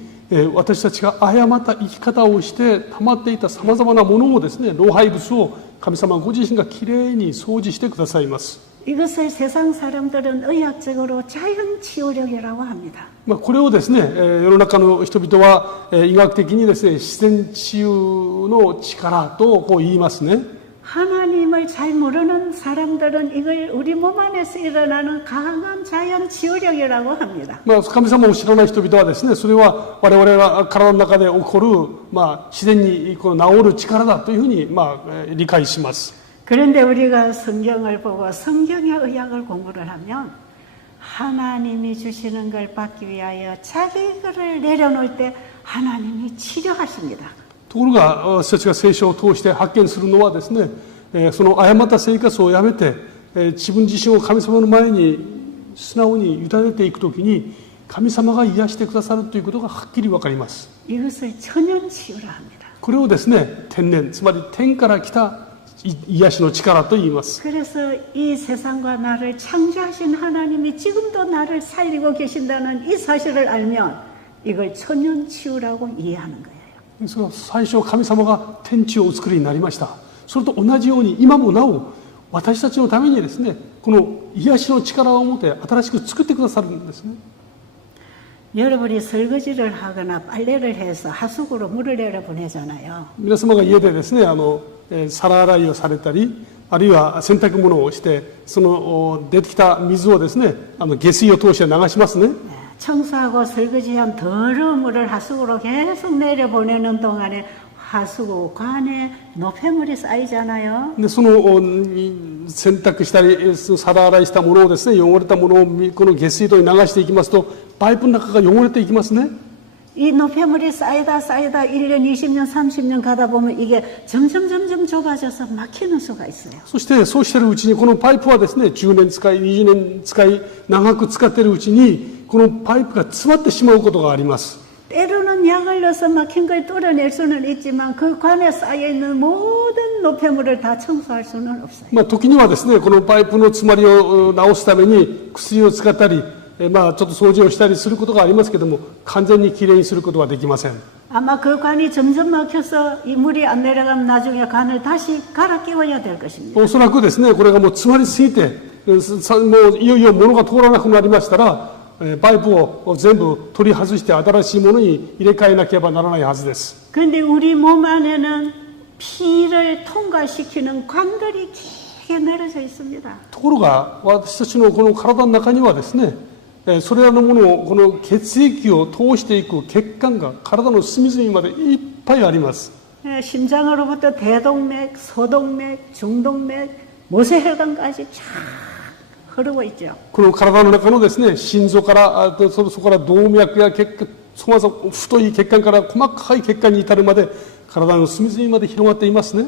私たちが誤った生き方をして溜まっていたさまざまなものをですね、老廃物を神様ご自身がきれいに掃除してくださいます。 이것을 세상 사람들은 의학적으로 자연치유력이라고 합니다. これをですね、世の中の人々は医学的にですね、自然治癒の力とこう言いますね。 하나님을 잘 모르는 사람들은 이걸 우리 몸 안에서 일어나는 강한 자연치유력이라고 합니다. 神様を知らない人々はですね、それは我々が体の中で起こる、自然にこの治る力だというふうに、理解します。 그런데 우리가 성경을 보고 성경의 의학을 공부를 하면 하나님이 주시는 걸 받기 위하여 자기 것을 내려놓을 때 하나님이 치료하십니다. ところが私たちが聖書を通して発見するのはですね、その誤った生活をやめて、自分自身を神様の前に素直に委ねていくときに神様が癒してくださるということがはっきり分かります。 이것을 천연치유라 합니다. これをですね、天然、つまり天から来た癒しの力と言います。 그래서 이 세상과 나를 창조하신 하나님이 지금도 나를 살리고 계신다는 이 사실을 알면 이걸 천연치유라고 이해하는 거예요. ですが最初神様が天地をお作りになりました。それと同じように今もなお私たちのためにですね、この癒しの力を持って新しく作ってくださるんですね。 여러분이 설거지를 하거나 빨래를 해서 하수구로 물을 내려 보내잖아요. 皆様が家でですね、皿洗いをされたり、あるいは洗濯物をして、その出てきた水をですね、下水を通して流しますね。 청소하고 설거지한 더러운 물을 하수구로 계속 내려보내는 동안에 하수구 관에 노폐물이 쌓이잖아요. でその洗濯したり皿洗いしたものをですね、汚れたものをこの下水道に流していきますとパイプの中が汚れていきますね。 이 노폐물이 쌓이다 1년, 20년, 30년 가다 보면 이게 점점 좁아져서 막히는 수가 있어요. そしてそうしているうちにこのパイプはですね、10年使い20年使い長く使っているうちにこのパイプが詰まってしまうことがあります。 때로는 약을 넣어서 막힌 걸 뚫어낼 수는 있지만 그 관에 쌓여있는 모든 노폐물을 다 청소할 수는 없어요. 時にはですね、このパイプの詰まりを直すために薬を使ったり、ちょっと掃除をしたりすることがありますけども、完全にきれいにすることはできません。 아마 그 관이 점점 막혀서 이 물이 안 내려가면 나중에 관을 다시 갈아 끼워야 될 것입니다. おそらくですね、これがもう詰まりすぎて、もういよいよ物が通らなくなりましたら、パイプを全部取り外して新しいものに入れ替えなければならないはずです。 그런데 우리 몸 안에는 피를 통과시키는 관들이 길게 내려져 있습니다. ところが私たちのこの体の中にはですね、それらのものをこの血液を通していく血管が体の隅々までいっぱいあります。 심장으로부터 대동맥, 소동맥, 중동맥, 모세혈관까지 쫙 흐르고 있죠. この体の中のですね、心臓からそこから動脈や血管、そもそも太い血管から細かい血管に至るまで体の隅々まで広がっていますね。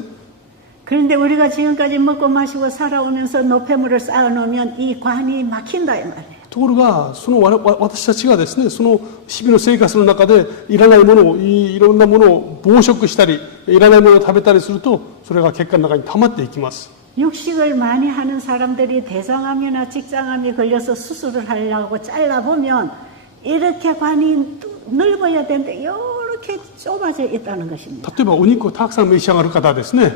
그런데 우리가 지금까지 먹고 마시고 살아오면서 노폐물을 쌓아놓으면 이 관이 막힌다 이 말이에요. ところがその私たちがですね、その日々の生活の中でいらないものをいろんなものを暴食したりいらないものを食べたりするとそれが血管の中に溜まっていきます。 육식을 많이 하는 사람들이 대장암이나 직장암이 걸려서 수술을 하려고 잘라보면 이렇게 관이 넓어야 되는데 이렇게 좁아져 있다는 것입니다. 例えばお肉をたくさん召し上がる方はですね、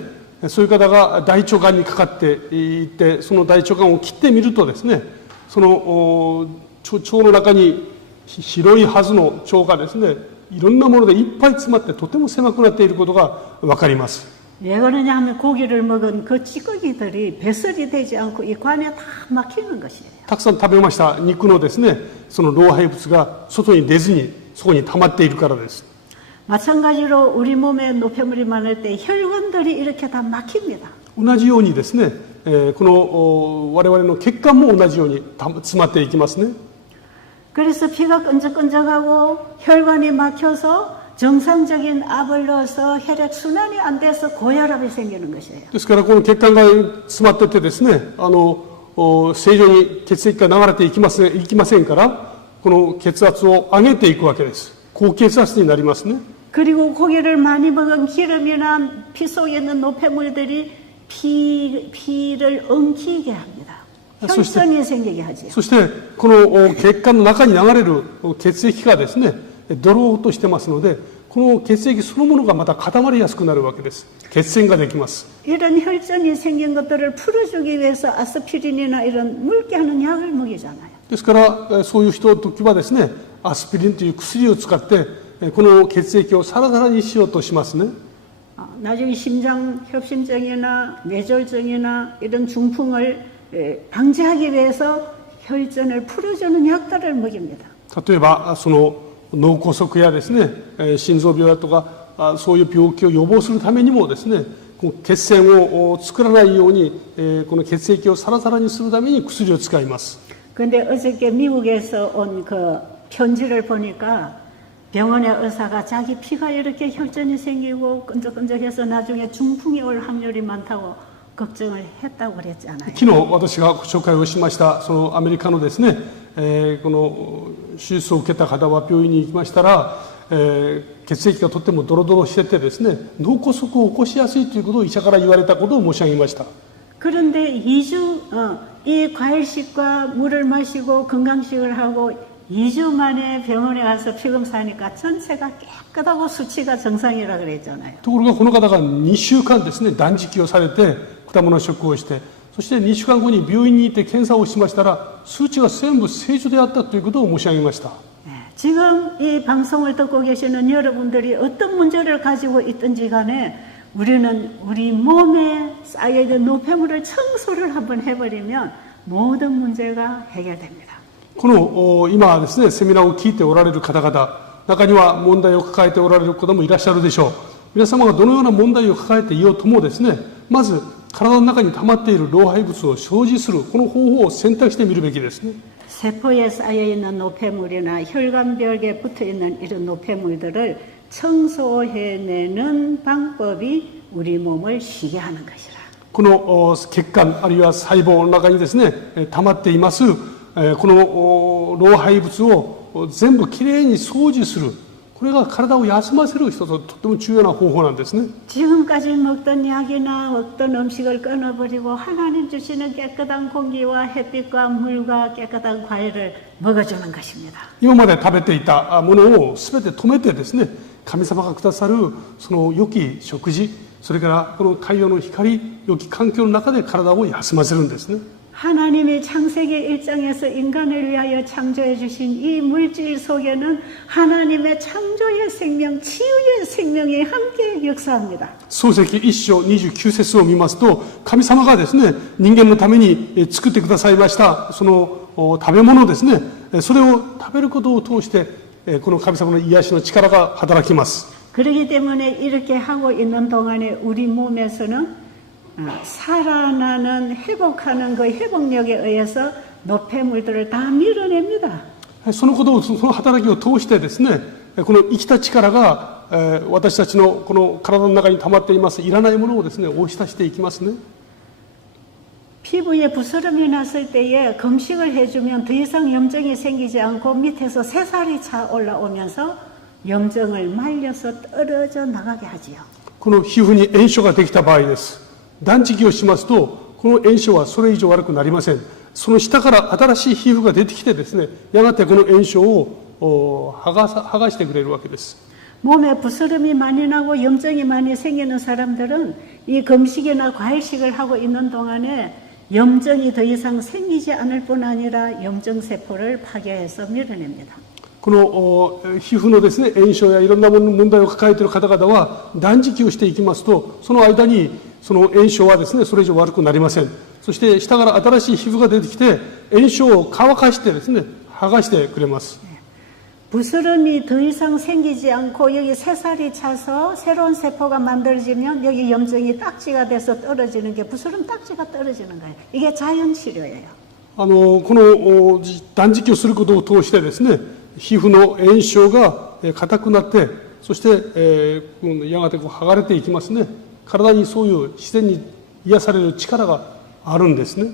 そういう方が大腸がんにかかっていってその大腸がんを切ってみるとですね、その腸の中に広いはずの腸がですね、いろんなものでいっぱい詰まってとても狭くなっていることがわかります。 왜 그러냐 하면 고기를 먹은 그 찌꺼기들이 배설이 되지 않고 이 관에 다 막히는 것이에요. たくさん食べました肉のですね、その老廃物が外に出ずにそこに溜まっているからです。 마찬가지로 우리 몸에 노폐물이 많을 때 혈관들이 이렇게 다 막힙니다. 同じようにですね、この我々の血管も同じように詰まっていきますね。 그래서 피가 끈적끈적하고 혈관이 막혀서 정상적인 압을 넣어서 혈액 순환이 안 돼서 고혈압이 생기는 것이에요. ですからこの血管が詰まっててですね、正常に血液が流れていきませんから、この血圧を上げていくわけです。高血圧になりますね。 그리고 고기를 많이 먹은 기름이나 피 속에 있는 노폐물들이 피를 엉키게 합니다. 혈전이 생기게 하지요. そしてこの血管の中に流れる血液がですね、ドローとしてますので、この血液そのものがまた固まりやすくなるわけです。血栓ができます。 이런 혈전이 생긴 것들을 풀어주기 위해서 아스피린이나 이런 묽게 하는 약을 먹이잖아요. ですからそういう人の時はですね、アスピリンという薬を使ってこの血液をサラサラにしようとしますね。 나중에 심장 협심증이나 뇌졸중이나 이런 중풍을 방지하기 위해서 혈전을 풀어주는 약들을 먹입니다. 例えばその脳梗塞やですね、心臓病だとかそういう病気を予防するためにもですね、血栓を作らないようにこの血液をサラサラにするために薬を使います。 근데 어저께 미국에서 온 그 편지를 보니까 병원의 의사가 자기 피가 이렇게 혈전이 생기고 끈적끈적해서 나중에 중풍이 올 확률이 많다고 걱정을 했다고 그랬잖아요. 昨日私がご紹介をしましたそのアメリカのですね、この手術を受けた方は病院に行きましたら、血液がとってもドロドロしててですね、脳梗塞を起こしやすいということを医者から言われたことを申し上げました。 그런데 이 과일식과 물을 마시고 건강식을 하고 2주 만에 병원에 가서 피검사하니까 전체가 깨끗하고 수치가 정상이라 그랬잖아요. ところがこの方が2週間ですね、断食をされて果物食をして、そして2週間後に病院に行って検査をしましたら数値が全部正常であったということを申し上げました。 지금 이 방송을 듣고 계시는 여러분들이 어떤 문제를 가지고 있든지 간에 우리는 우리 몸에 쌓여있는 노폐물을 청소를 한번 해버리면 모든 문제가 해결됩니다. この今ですね、セミナーを聞いておられる方々、中には問題を抱えておられる方もいらっしゃるでしょう。皆様がどのような問題を抱えていようともですね、まず体の中に溜まっている老廃物を掃除する、この方法を選択してみるべきですね。 세포에 쌓여있는 노폐물이나 혈관벽에 붙어있는 이런 노폐물들을 청소해내는 방법이 우리 몸을 쉬게 하는 것이라. この血管あるいは細胞の中にですね、溜まっていますこの老廃物を全部きれいに掃除する、これが体を休ませる一つとっても重要な方法なんですね。 지금까지 먹던 약이나 먹던 음식을 끊어버리고 하나님 주시는 깨끗한 공기와 햇빛과 물과 깨끗한 과일을 먹어주는 것입니다. 今まで食べていたものを全て止めてですね、神様がくださるその良き食事、それからこの太陽の光、良き環境の中で体を休ませるんですね。 하나님이 창세기 1장에서 인간을 위하여 창조해 주신 이 물질 속에는 하나님의 창조의 생명, 치유의 생명이 함께 역사합니다. 創世記1章29節を見ますと、神様がですね、人間のために作ってくださいましたその食べ物ですね、それを食べることを通してこの神様の癒しの力が働きます。 그렇기 때문에 이렇게 하고 있는 동안에 우리 몸에서는 살아나는 회복하는 그 회복력에 의해서 노폐물들을 다 밀어냅니다. そのことを、その働きを通してですね、この生きた力が私たちのこの体の中に溜まっていますいらないものをですね、押し出していきますね。 피부에 부스럼이 났을 때에 금식을 해주면 더 이상 염증이 생기지 않고 밑에서 새살이 차 올라오면서 염증을 말려서 떨어져 나가게 하지요. この皮膚に炎症ができた場合です。断食をしますと、この炎症はそれ以上悪くなりません。その下から新しい皮膚が出てきてですね、やがてこの炎症を剥がしてくれるわけです。 몸에 부스럼이 많이 나고 염증이 많이 생기는 사람들은 이 금식이나 과일식을 하고 있는 동안에 염증이 더 이상 생기지 않을 뿐 아니라 염증세포를 파괴해서 밀어냅니다. この皮膚のですね、炎症やいろんな問題を抱えている方々は断食をしていきますと、その間にその炎症はですね、それ以上悪くなりません。そして下から新しい皮膚が出てきて、炎症を乾かしてですね、剥がしてくれます。 부스름이 더 이상 생기지 않고 여기 새살이 차서 새로운 세포가 만들어지면 여기 염증이 딱지가 돼서 떨어지는 게 부스름 딱지가 떨어지는 거예요. 이게 자연 치료예요. この断食をすることを通してですね、皮膚の炎症が硬くなって、そして、やがて剥がれていきますね。体にそういう自然に癒される力があるんですね。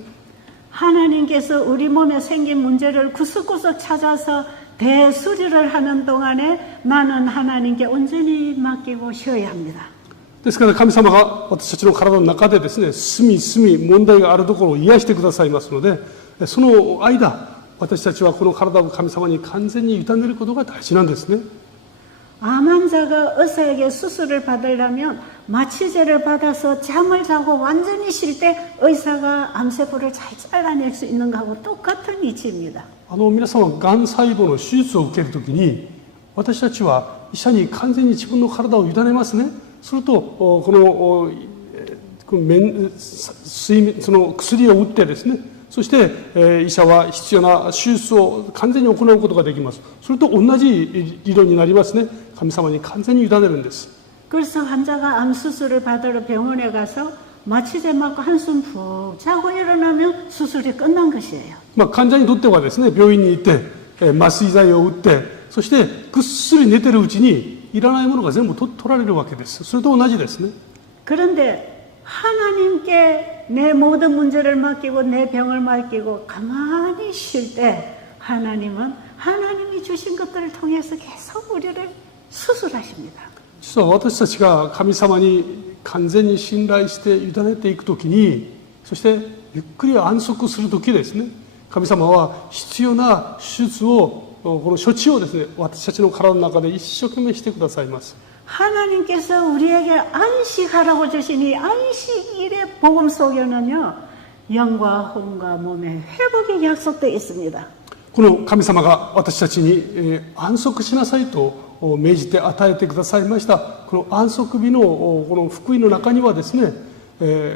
하나님께서 우리 몸에 생긴 문제를 구석구석 찾아서 대수리를 하는 동안에 나는 하나님께 온전히 맡기고 쉬어야 합니다. ですから神様が私たちの体の中でですね、隅々問題があるところを癒してくださいますので、その間、私たちはこの体を神様に完全に委ねることが大事なんですね。 암 환자가 의사에게 수술을 받으려면 마취제를 받아서 잠을 자고 완전히 쉴 때 의사가 암세포를 잘 잘라낼 수 있는 것하고 똑같은 이치입니다. 皆さんはがん細胞の手術を受けるときに、私たちは医者に完全に自分の体を委ねますね。するとこのその薬を打ってですね、そして、医者は必要な手術を完全に行うことができます。それと同じ理論になりますね。神様に完全に委ねるんです。 그래서 환자가 암 수술을 받으러 병원에 가서 마취제 맞고 한숨 푹 자고 일어나면 수술이 끝난 것이에요. 患者にとってはですね、病院に行って麻酔剤を打って、そしてぐっすり寝てるうちにいらないものが全部取られるわけです。それと同じですね。 그런데 하나님께 내 모든 문제를 맡기고 내 병을 맡기고 가만히 쉴 때 하나님은 하나님이 주신 것들을 통해서 계속 우리를 수술하십니다. 実は私たちが神様に完全に信頼して委ねていくときに、そしてゆっくり安息するときですね、神様は必要な手術を、この処置をですね、私たちの体の中で一生懸命してくださいます。 하나님께서 우리에게 안식하라고 주시니 안식일의 복음 속에는요, 영과 혼과 몸의 회복이 약속되어 있습니다. この神様が私たちに安息しなさいと命じて与えてくださいました。この安息日のこの福音の中にはですね、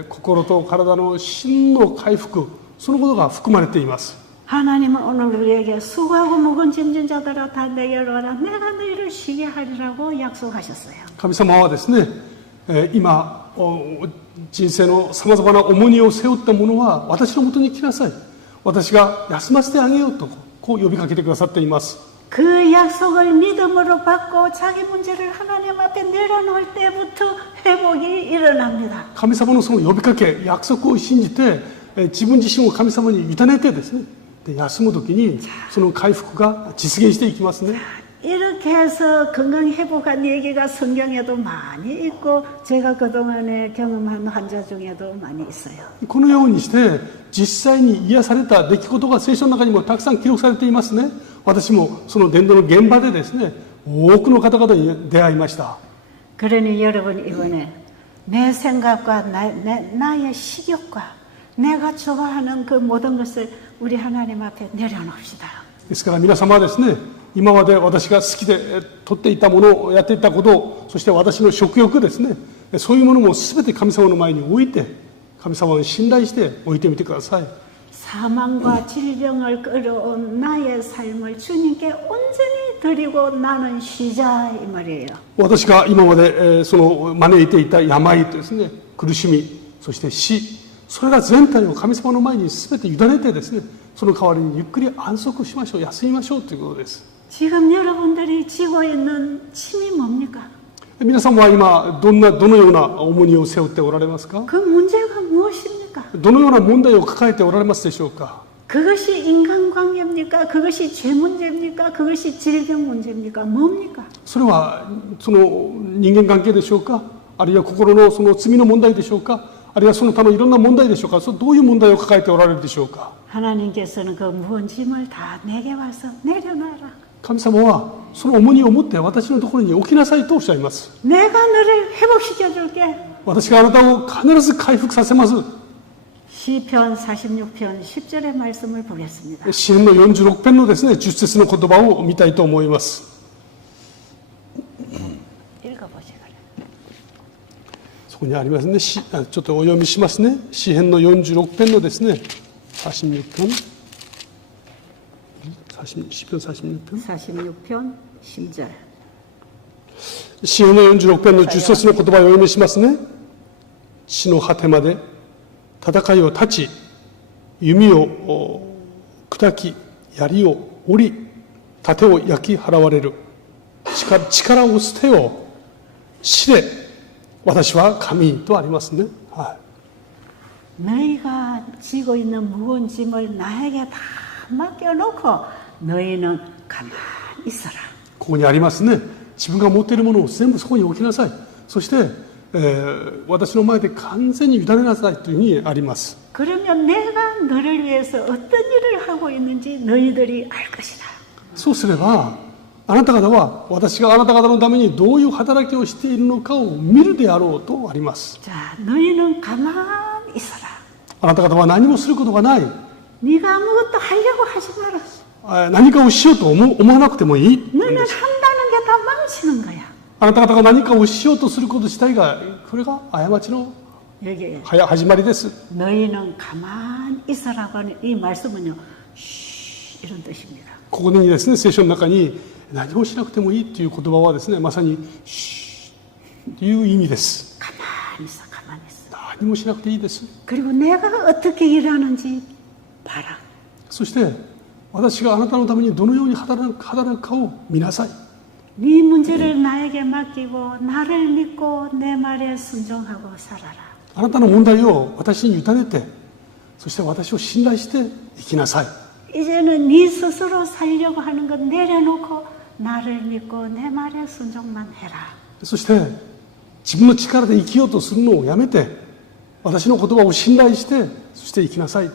心と体の真の回復、そのことが含まれています。 하나님은 오늘 우리에게 수고하고 무거운 짐진 자들아 다 내게로 와라 내가 너희를 쉬게 하리라고 약속하셨어요. 神様はですね、今人生のさまざまな重荷を背負った者は私のもとに来なさい、私が休ませてあげようとこう呼びかけてくださっています。 그 약속을 믿음으로 받고 자기 문제를 하나님 앞에 내려놓을 때부터 회복이 일어납니다. 神様のその呼びかけ、約束を信じて自分自身を神様に委ねてですね、で休むときにその回復が実現していきますね。 이렇게 해서 건강 회복한 얘기가 성경에도 많이 있고 제가 그동안에 경험한 환자 중에도 많이 있어요. このようにして実際に癒された出来事が聖書の中にもたくさん記録されていますね。私もその伝道の現場でですね、多くの方々に出会いました。 그러니 여러분 이번에 내 생각과 나의 식욕과 내가 좋아하는 그 모든 것을 우리 하나님 앞에 내려놓읍시다. ですから皆様はですね、今まで私が好きで取っていたものをやっていたこと、そして私の食欲ですね、そういうものも全て神様の前に置いて、神様を信頼して置いてみてください。 사망과 질병을 끌어온 나의 삶을 주님께 온전히 드리고 나는 쉬자 이 말이에요. 私が今までその招いていた病とですね、苦しみ、そして死、それら全体を神様の前に全て委ねてですね、その代わりにゆっくり安息しましょう、休みましょうということです。 지금 여러분들이 지고 있는 짐이 뭡니까? 皆さんは今どのような重荷を背負っておられますか？ 그 문제가 무엇입니까? どのような問題を抱えておられますでしょうか？ 그것이 인간관계입니까? 그것이 죄 문제입니까? 그것이 질병 문제입니까? 뭡니까? それはその人間関係でしょうか、あるいは心のその罪の問題でしょうか、あるいはその他のいろんな問題でしょうか、どういう問題を抱えておられるでしょうか。 하나님께서는 그 무거운 짐을 다 내게 와서 내려놔라. 神様はその重荷を持って私のところに置きなさいとおっしゃいます。 내가 너를 회복시켜 줄게. 私があなたを必ず回復させます。 시편 46편 10절의 말씀을 보겠습니다. 詩編の46編のですね、10節の言葉を見たいと思います。 읽어보시죠. そこにありますね。ちょっとお読みしますね。詩編の46編のですね、46編。詩編46編。 46편 10절. 詩編の46編の10節の言葉をお読みしますね。地の果てまで戦いを断ち、弓を砕き、槍を折り、盾を焼き払われる。力を捨てよ、死れ、私は神とありますね。はい、 너희가 지고 있는 무거운 짐을 나에게 다 맡겨놓고 너희는 가만히 있어라. ここにありますね。自分が持っているものを全部そこに置きなさい。そして、私の前で完全に委ねなさいというふうにあります。 그러면 내가 너를 위해서 어떤 일을 하고 있는지 너희들이 알 것이다. そうすれば、あなた方は私があなた方のためにどういう働きをしているのかを見るであろうとあります。 자, 너희는 가만히 있어라. あなた方は何もすることがない。 네가 아무것도 하려고 하지 마라. 何かをしようと思わなくてもいい。 너는 한다는 게 다 망치는 거야. あなた方が何かをしようとすること自体が、これが過ちの 여기 始まりです。 너희는 가만히 있어라고 하는 이 말씀은요, 쉬, 이런 뜻입니다. ここにですね、聖書の中に何もしなくてもいいという言葉はですね、まさにシーという意味です。 가만히 있어, 가만히 있어. 何もしなくていいです。 그리고 내가 어떻게 일하는지 봐라. そして私があなたのためにどのように働くかを見なさい。 네 문제를 나에게 맡기고 나를 믿고 내 말에 순종하고 살아라. あなたの問題を私に委ねて、そして私を信頼して生きなさい。 이제는 네 스스로 살려고 하는 건 내려놓고 나를 믿고 내 말에 순종만 해라. そして自分の力で生きようとするのをやめて、私の言葉を信頼して、そして生きなさい。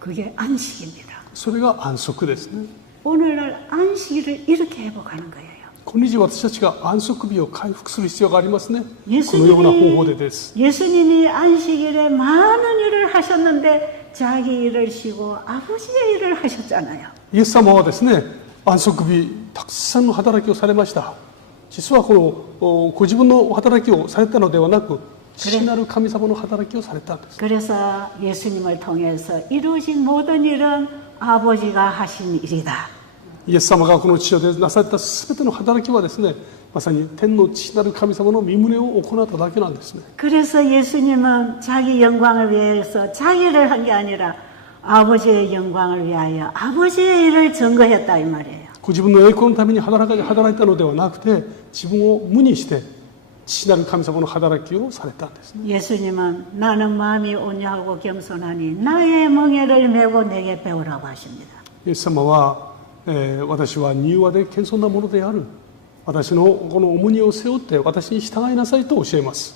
그게 안식입니다. それが安息ですね。 오늘날 안식일을 이렇게 회복하는 거예요. 今日私たちが安息日を回復する必要がありますね。 예수님이- このような方法でです。 예수님이 안식일에 많은 일을 하셨는데 자기 일을 쉬고 아버지의 일을 하셨잖아요. イエス様はですね、安息日たくさんの働きをされました。実はこのご自分の働きをされたのではなく、父なる神様の働きをされたんです。 그래서 예수님을 통해서 이루어진 모든 일은 아버지가 하신 일이다. イエス様がこの地上でなされたすべての働きはですね、まさに天の父なる神様の御胸を行っただけなんですね。 그래서 예수님은 자기 영광을 위해서 자기를 한 게 아니라 아버지의 영광을 위하여 아버지의 일을 증거했다 이 말이에요. ご自分の栄光のために働いたのではなくて、自分を無にして父なる神様の働きをされたんですね。 예수님은 나는 마음이 온유하고 겸손하니 나의 멍에를 메고 내게 배우라고 하십니다. イエス様は、私は柔和で謙遜なものである。私のこの重荷を背負って私に従いなさいと教えます。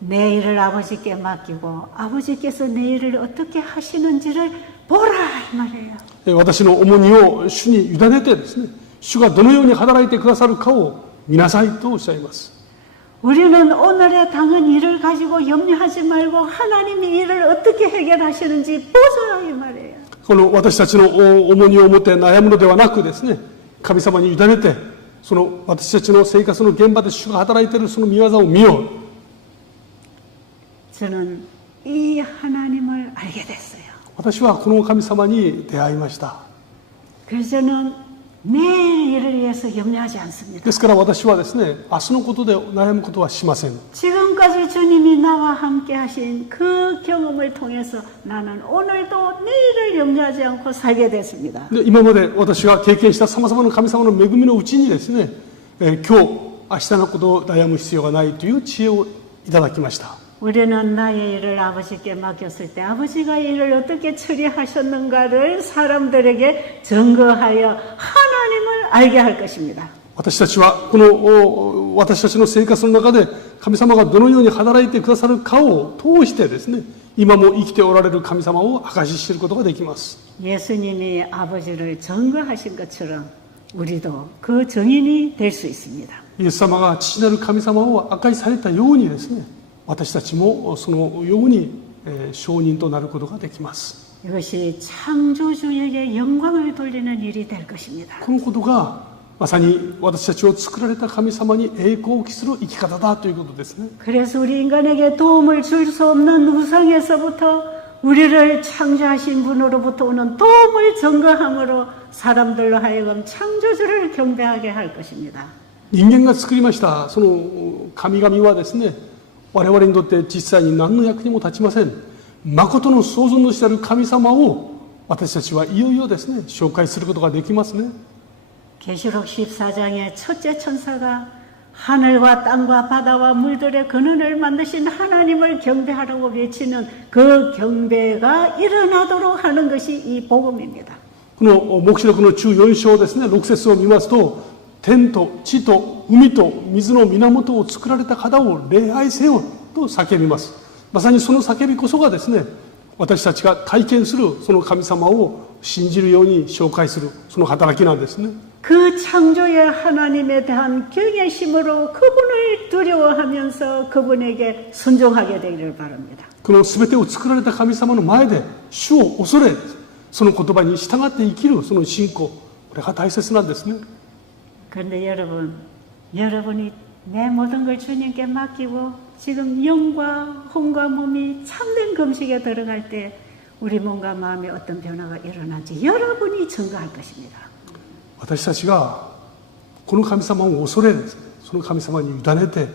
내 일을 아버지께 맡기고 아버지께서 내 일을 어떻게 하시는지를 보라 이 말이에요. 私の重荷を主に委ねてですね、主がどのように働いてくださるかを見なさいとおっしゃいます。 우리는 오늘의 당한 일을 가지고 염려하지 말고 하나님이 일을 어떻게 해결하시는지 보자 이 말이에요. この私たちの重荷を持って悩むのではなくですね、神様に委ねて、その私たちの生活の現場で主が働いているその御業を見よう。 저는 이 하나님을 알게 됐어요. 私はこの神様に出会いました。 그래서 저는 내일 일을 위해서 염려하지 않습니다. ですから私はですね、明日のことで悩むことはしません。 지금까지 주님이 나와 함께 하신 그 경험을 통해서 나는 오늘도 내일을 염려하지 않고 살게 됐습니다. で今まで私が経験したさまざまな神様の恵みのうちにですね、今日、明日のことを悩む必要がないという知恵をいただきました。 우리는 나의 일을 아버지께 맡겼을 때 아버지가 일을 어떻게 처리하셨는가를 사람들에게 증거하여 하나님을 알게 할 것입니다. 私たちはこの私たちの生活の中で神様がどのように働いてくださるかを通してですね、今も生きておられる神様を証し知ることができます。 예수님이 아버지를 증거하신 것처럼 우리도 그 증인이 될 수 있습니다. イエス様が父なる神様を証しされたようにですね、私たちもそのように証人となることができます。 이것이 창조주에게 영광을 돌리는 일이 될 것입니다. このことがまさに私たちを作られた神様に栄光を期する生き方だということですね。 그래서 우리 인간에게 도움을 줄 수 없는 우상에서부터 우리를 창조하신 분으로부터 오는 도움을 전가함으로 사람들로 하여금 창조주를 경배하게 할 것입니다. 人間が作りましたその神々はですね、我々にとって実際に何の役にも立ちません。誠の創造主である神様を私たちはいよいよですね紹介することができますね。 계시록 14장의 첫째 천사가 하늘과 땅과 바다와 물들의 근원을 만드신 하나님을 경배하라고 외치는 그 경배가 일어나도록 하는 것이 이 복음입니다. この黙示録の14章ですね、6節を見ますと、天と地と海と水の源を作られた方を礼拝せよと叫びます。まさにその叫びこそがですね、私たちが体験するその神様を信じるように紹介するその働きなんですね。 그 창조의 하나님에 대한 경외심으로 그분을 두려워하면서 그분에게 순종하게 되기를 바랍니다. この全てを作られた神様の前で主を恐れ、その言葉に従って生きるその信仰、これが大切なんですね。 그런데 여러분이 내 모든 걸 주님께 맡기고 지금 영과 혼과 몸이 참된 금식에 들어갈 때 우리 몸과 마음에 어떤 변화가 일어난지 여러분이 증거할 것입니다. 私たちがこの神様を恐れ、その神様に委ねて、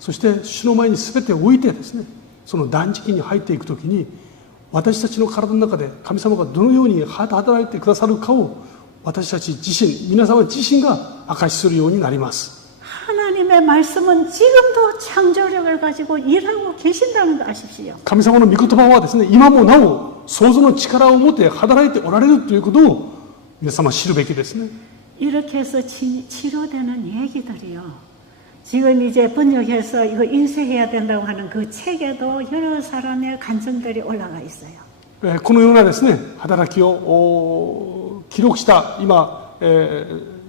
そして主の前に全て置いてですね、その断食に入っていくときに、私たちの体の中で神様がどのように働いてくださるかを私たち自身、皆様自身が証しするようになります。 하나님의 말씀은 지금도 창조력을 가지고 일하고 계신다는 거 아십시오. 神様の御言葉はですね、今もなお創造の力を持って働いておられるということを皆様知るべきですね。 이렇게 해서 치료되는 얘기들이요. 지금 이제 번역해서 이거 인쇄해야 된다고 하는 그 책에도 여러 사람의 간증들이 올라가 있어요. このようなですね、働きを記録した今、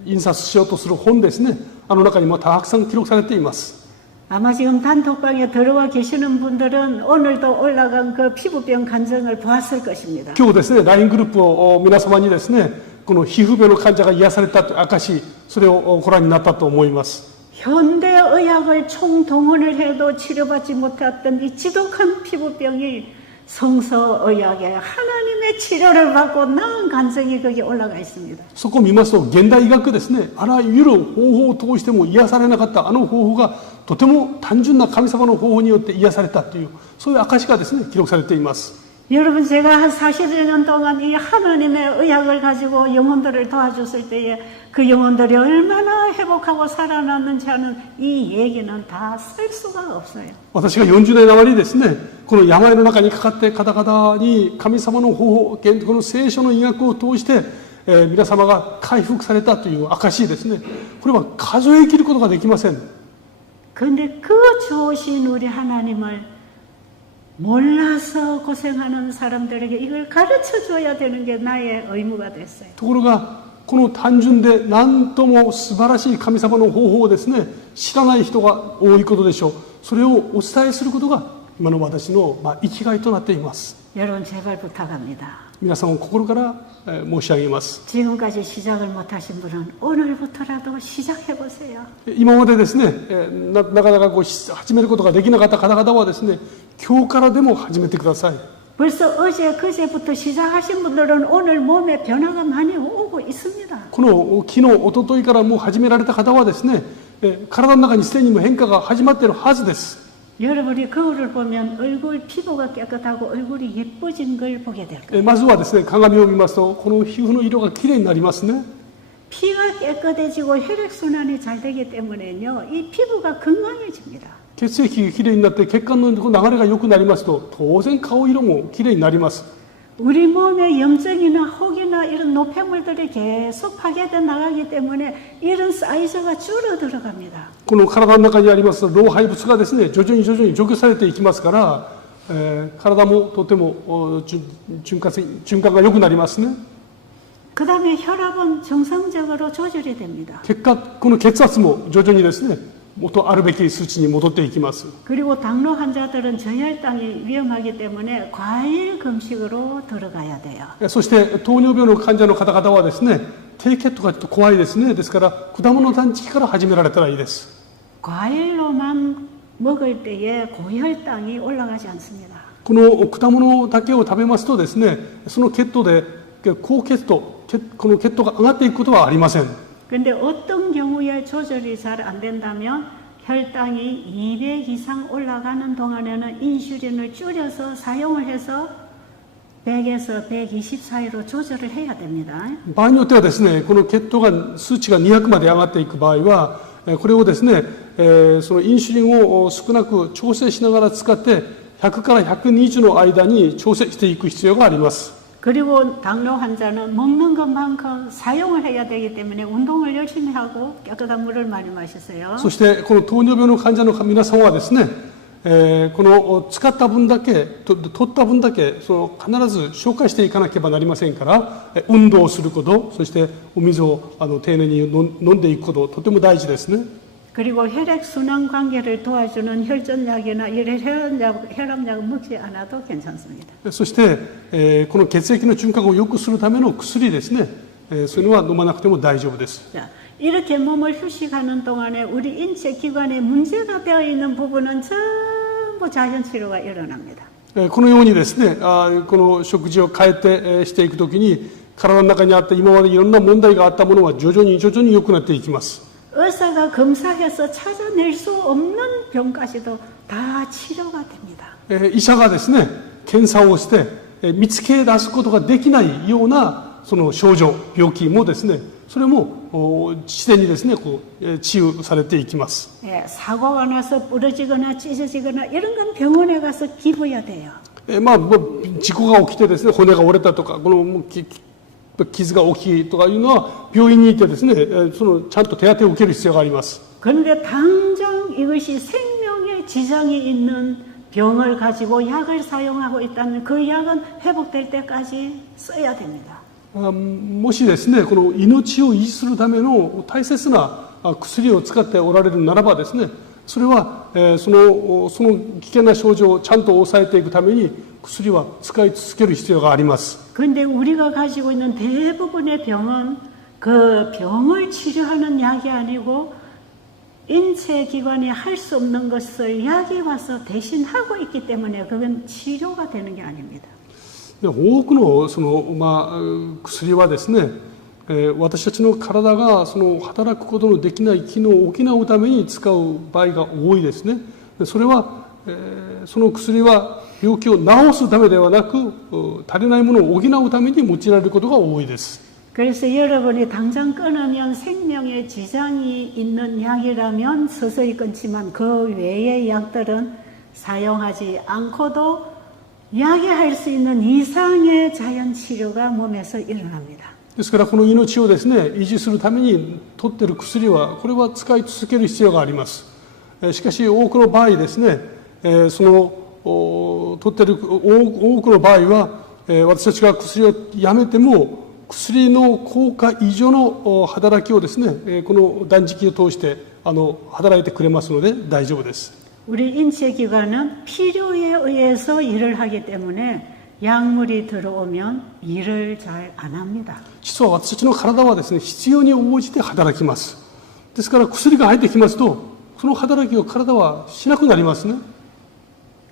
印刷しようとする本ですね、あの中にもたくさん記録されています。 아마 지금 단톡방에 들어와 계시는 분들은 오늘도 올라간 그 피부병 간증을 보았을 것입니다. 今日ですね、LINE グループを皆様にですね、この皮膚病の患者が癒されたという証、それをご覧になったと思います。 현대의학을 총동원을 해도 치료받지 못했던 이 지독한 피부병이 성서의학의 하나님의 치료를 받고 나은 간증이 거기에 올라가 있습니다. そこを見ますと、現代医学ですね、あらゆる方法を通しても癒されなかったあの方法がとても単純な神様の方法によって癒されたという、そういう証がですね、記録されています。 여러분, 제가 한 41년 동안 이 하나님의 의학을 가지고 영혼들을 도와줬을 때에 그 영혼들이 얼마나 회복하고 살아났는지 하는 이 얘기는 다 쓸 수가 없어요. 私が40年余りですね、この病の中にかかって方々に神様の方法、この聖書の医学を通して、皆様が回復されたという証ですね。これは数え切ることができません。 그런데 그 좋으신 우리 하나님을 몰라서 고생하는 사람들에게 이걸 가르쳐 줘야 되는 게 나의 의무가 됐어요. ところがこの単純で何とも素晴らしい神様の方法をですね、知らない人が多いことでしょう。それをお伝えすることが今の私の生きがいとなっています。 여러분, 제발 부탁합니다. 皆さんを心から申し上げます。 지금까지 시작을 못하신 분은 오늘부터라도 시작해 보세요. 今までですね、なかなか始めることができなかった方々はですね、今日からでも始めてください。 벌써 어제 그제부터 시작하신 분들은 오늘 몸에 변화가 많이 오고 있습니다. この昨日、一昨日からもう始められた方はですね、体の中にすでにも変化が始まっているはずです。 여러분이 거울을 보면 얼굴 피부가 깨끗하고 얼굴이 예뻐진 걸 보게 될 거예요. まずはですね、鏡を見ますとこの皮膚の色がきれいになりますね。 피가 깨끗해지고 혈액순환이 잘 되기 때문에요. 이 피부가 건강해집니다. 血液がきれいになって血管の流れが良くなりますと当然顔色もきれいになります。 우리 몸에 염증이나 혹이나 이런 노폐물들이 계속 파괴돼 나가기 때문에 이런 사이즈가 줄어들어갑니다. この体の中にあります老廃物がですね、徐々に除去されていきますから、体もとても循環が良くなりますね。 그 다음에 혈압은 정상적으로 조절이 됩니다. 結果この血圧も徐々にですね、元あるべき数値に戻っていきます。 그리고 당뇨 환자들은 저혈당이 위험하기 때문에 과일 금식으로 들어가야 돼요. そして糖尿病の患者の方々はですね、低血糖がちょっと怖いですね。ですから果物断食から始められたらいいです。 과일로만 먹을 때에 고혈당이 올라가지 않습니다. この果物だけを食べますとですね、その血糖で高血糖、この血糖が上がっていくことはありません。 근데 어떤 경우에 조절이 잘 안 된다면 혈당이 200 이상 올라가는 동안에는 인슐린을 줄여서 사용을 해서 100에서 120 사이로 조절을 해야 됩니다. 場合によってはですね、この血糖が数値が200まで上がっていく場合は、これをですね、そのインシュリンを少なく調整しながら使って100から120の間に調整していく必要があります。 그리고 당뇨 환자는 먹는 것만큼 사용을 해야 되기 때문에 운동을 열심히 하고 깨끗한 물을 많이 마시세요. そしてこの糖尿病の患者の皆さんはですね、この使った分だけ、取った分だけ必ず消化していかなければなりませんから、運動をすること、そしてお水を丁寧に飲んでいくこと、とても大事ですね。 그리고 혈액순환 관계를 도와주는 혈전약이나 혈압약은 먹지 않아도 괜찮습니다. そして、この血液の循環を良くするための薬ですね、そういうのは飲まなくても大丈夫です。 자, 이렇게 몸을 휴식하는 동안에 우리 인체 기관에 문제가 되어 있는 부분은 전부 자연 치료가 일어납니다. このようにですね、この食事を変えてしていくときに、体の中にあった今までいろんな問題があったものは徐々に良くなっていきます。 의사가 검사해서 찾아낼 수 없는 병까지도 다 치료가 됩니다. 医者がですね、検査をして見つけ出すことができないようなその症状、病気もですね、それも自然にですね、治癒されていきます。 예, 사고가 나서 부러지거나 찢어지거나 이런 건 병원에 가서 입어야 돼요. 事故が起きてですね、骨が折れたとか、この傷が大きいとかいうのは病院に行ってですね、ちゃんと手当てを受ける必要があります。 그런데 당장 이것이 생명에 지장이 있는 병을 가지고 약을 사용하고 있다면 그 약은 회복될 때까지 써야 됩니다. もしですね、この命を維持するための大切な薬を使っておられるならばですね、それはその危険な症状をちゃんと抑えていくために薬は使い続ける必要があります。 그런데 우리가 가지고 있는 대부분의 병은 그 병을 치료하는 약이 아니고 인체 기관이 할 수 없는 것을 약이 와서 대신하고 있기 때문에 그건 치료가 되는 게 아닙니다. 多くの薬はですね、私たちの体が働くことのできない機能を補うために使う場合が多いですね。それは、その薬は病気を治すためではなく、足りないものを補うために用いられることが多いです。 그래서 여러분이 당장 끊으면 생명에 지장이 있는 약이라면 서서히 끊지만 그 외의 약들은 사용하지 않고도 약이 할 수 있는 이상의 자연 치료가 몸에서 일어납니다. ですからこの命をですね、維持するために取っている薬は、これは使い続ける必要があります。しかし多くの場合ですね、取っている多くの場合は、私たちが薬をやめても薬の効果以上の働きをですね、この断食を通して働いてくれますので大丈夫です。 우리 인체 기관은 필요에 의해서 일을 하기 때문에 약물이 들어오면 일을 잘 안 합니다. 実は私たちの体はですね、必要に応じて働きます。ですから薬が入ってきますと、その働きを体はしなくなりますね。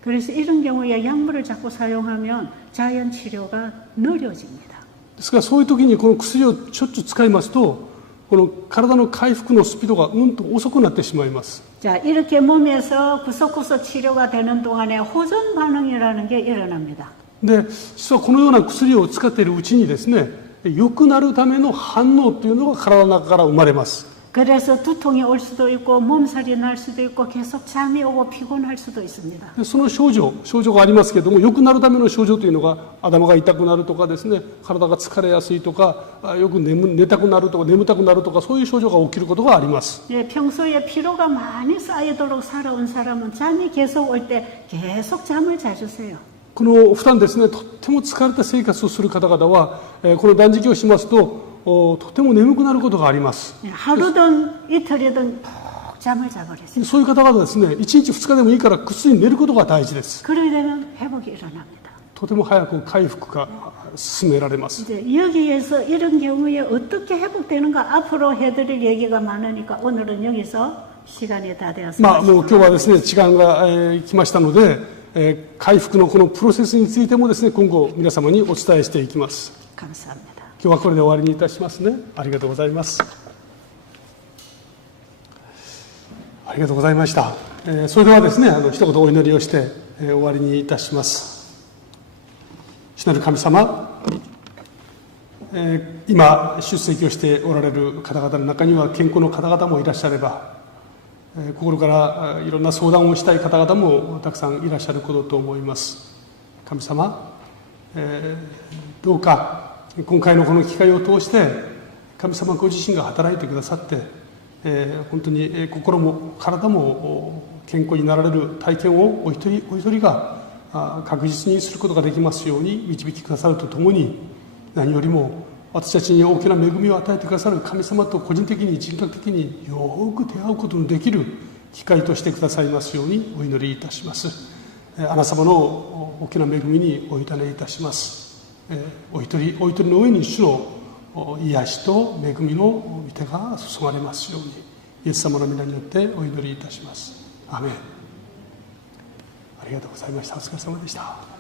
그래서 이런 경우에 약물을 자꾸 사용하면 자연 치료가 느려집니다. ですからそういう時にこの薬をしょっちゅう使いますと、この体の回復のスピードがと遅くなってしまいます。 자, 이렇게 몸에서 구석구석 치료가 되는 동안에 호전 반응이라는 게 일어납니다. で、実はこのような薬を使っているうちにですね、良くなるための反応というのが体の中から生まれます。 그래서 두통이 올 수도 있고 몸살이 날 수도 있고 계속 잠이 오고 피곤할 수도 있습니다. でその症状がありますけれども、良くなるための症状というのが頭が痛くなるとかですね、体が疲れやすいとか、よく寝たくなるとか眠たくなるとか、そういう症状が起きることがあります。 예, 평소에 피로가 많이 쌓이도록 살아온 사람은 잠이 계속 올 때 계속 잠을 잘 주세요. この普段ですね、とっても疲れた生活をする方々は、この断食をしますととても眠くなることがあります。 하루든 이틀이든 푹 잠을 자버렸어요. そういう方々ですね、1日2日でもいいからぐっすり寝ることが大事です。 그러게 되면 회복이 일어납니다. とても早く回復が進められます。 이제 여기에서 이런 경우에 어떻게 회복되는가 앞으로 해드릴 얘기가 많으니까 오늘은 여기서 시간이 다 まあ、 되었습니다. もう今日はですね、時間が、来ましたので、回復のこのプロセスについてもですね、今後皆様にお伝えしていきます。 감사합니다. 今日はこれで終わりにいたしますね。ありがとうございます。ありがとうございました。それではですね、一言お祈りをして、終わりにいたします。主なる神様、今出席をしておられる方々の中には健康の方々もいらっしゃれば、心からいろんな相談をしたい方々もたくさんいらっしゃることと思います。神様、どうか今回のこの機会を通して神様ご自身が働いてくださって、本当に心も体も健康になられる体験をお一人お一人が確実にすることができますように導きくださるとともに、何よりも私たちに大きな恵みを与えてくださる神様と個人的に人格的によく出会うことのできる機会としてくださいますようにお祈りいたします。あなた様の大きな恵みにお委ねいたします。お一人お一人の上に主の癒しと恵みの御手が注がれますように、イエス様の皆によってお祈りいたします。アーメン。ありがとうございました。お疲れ様でした。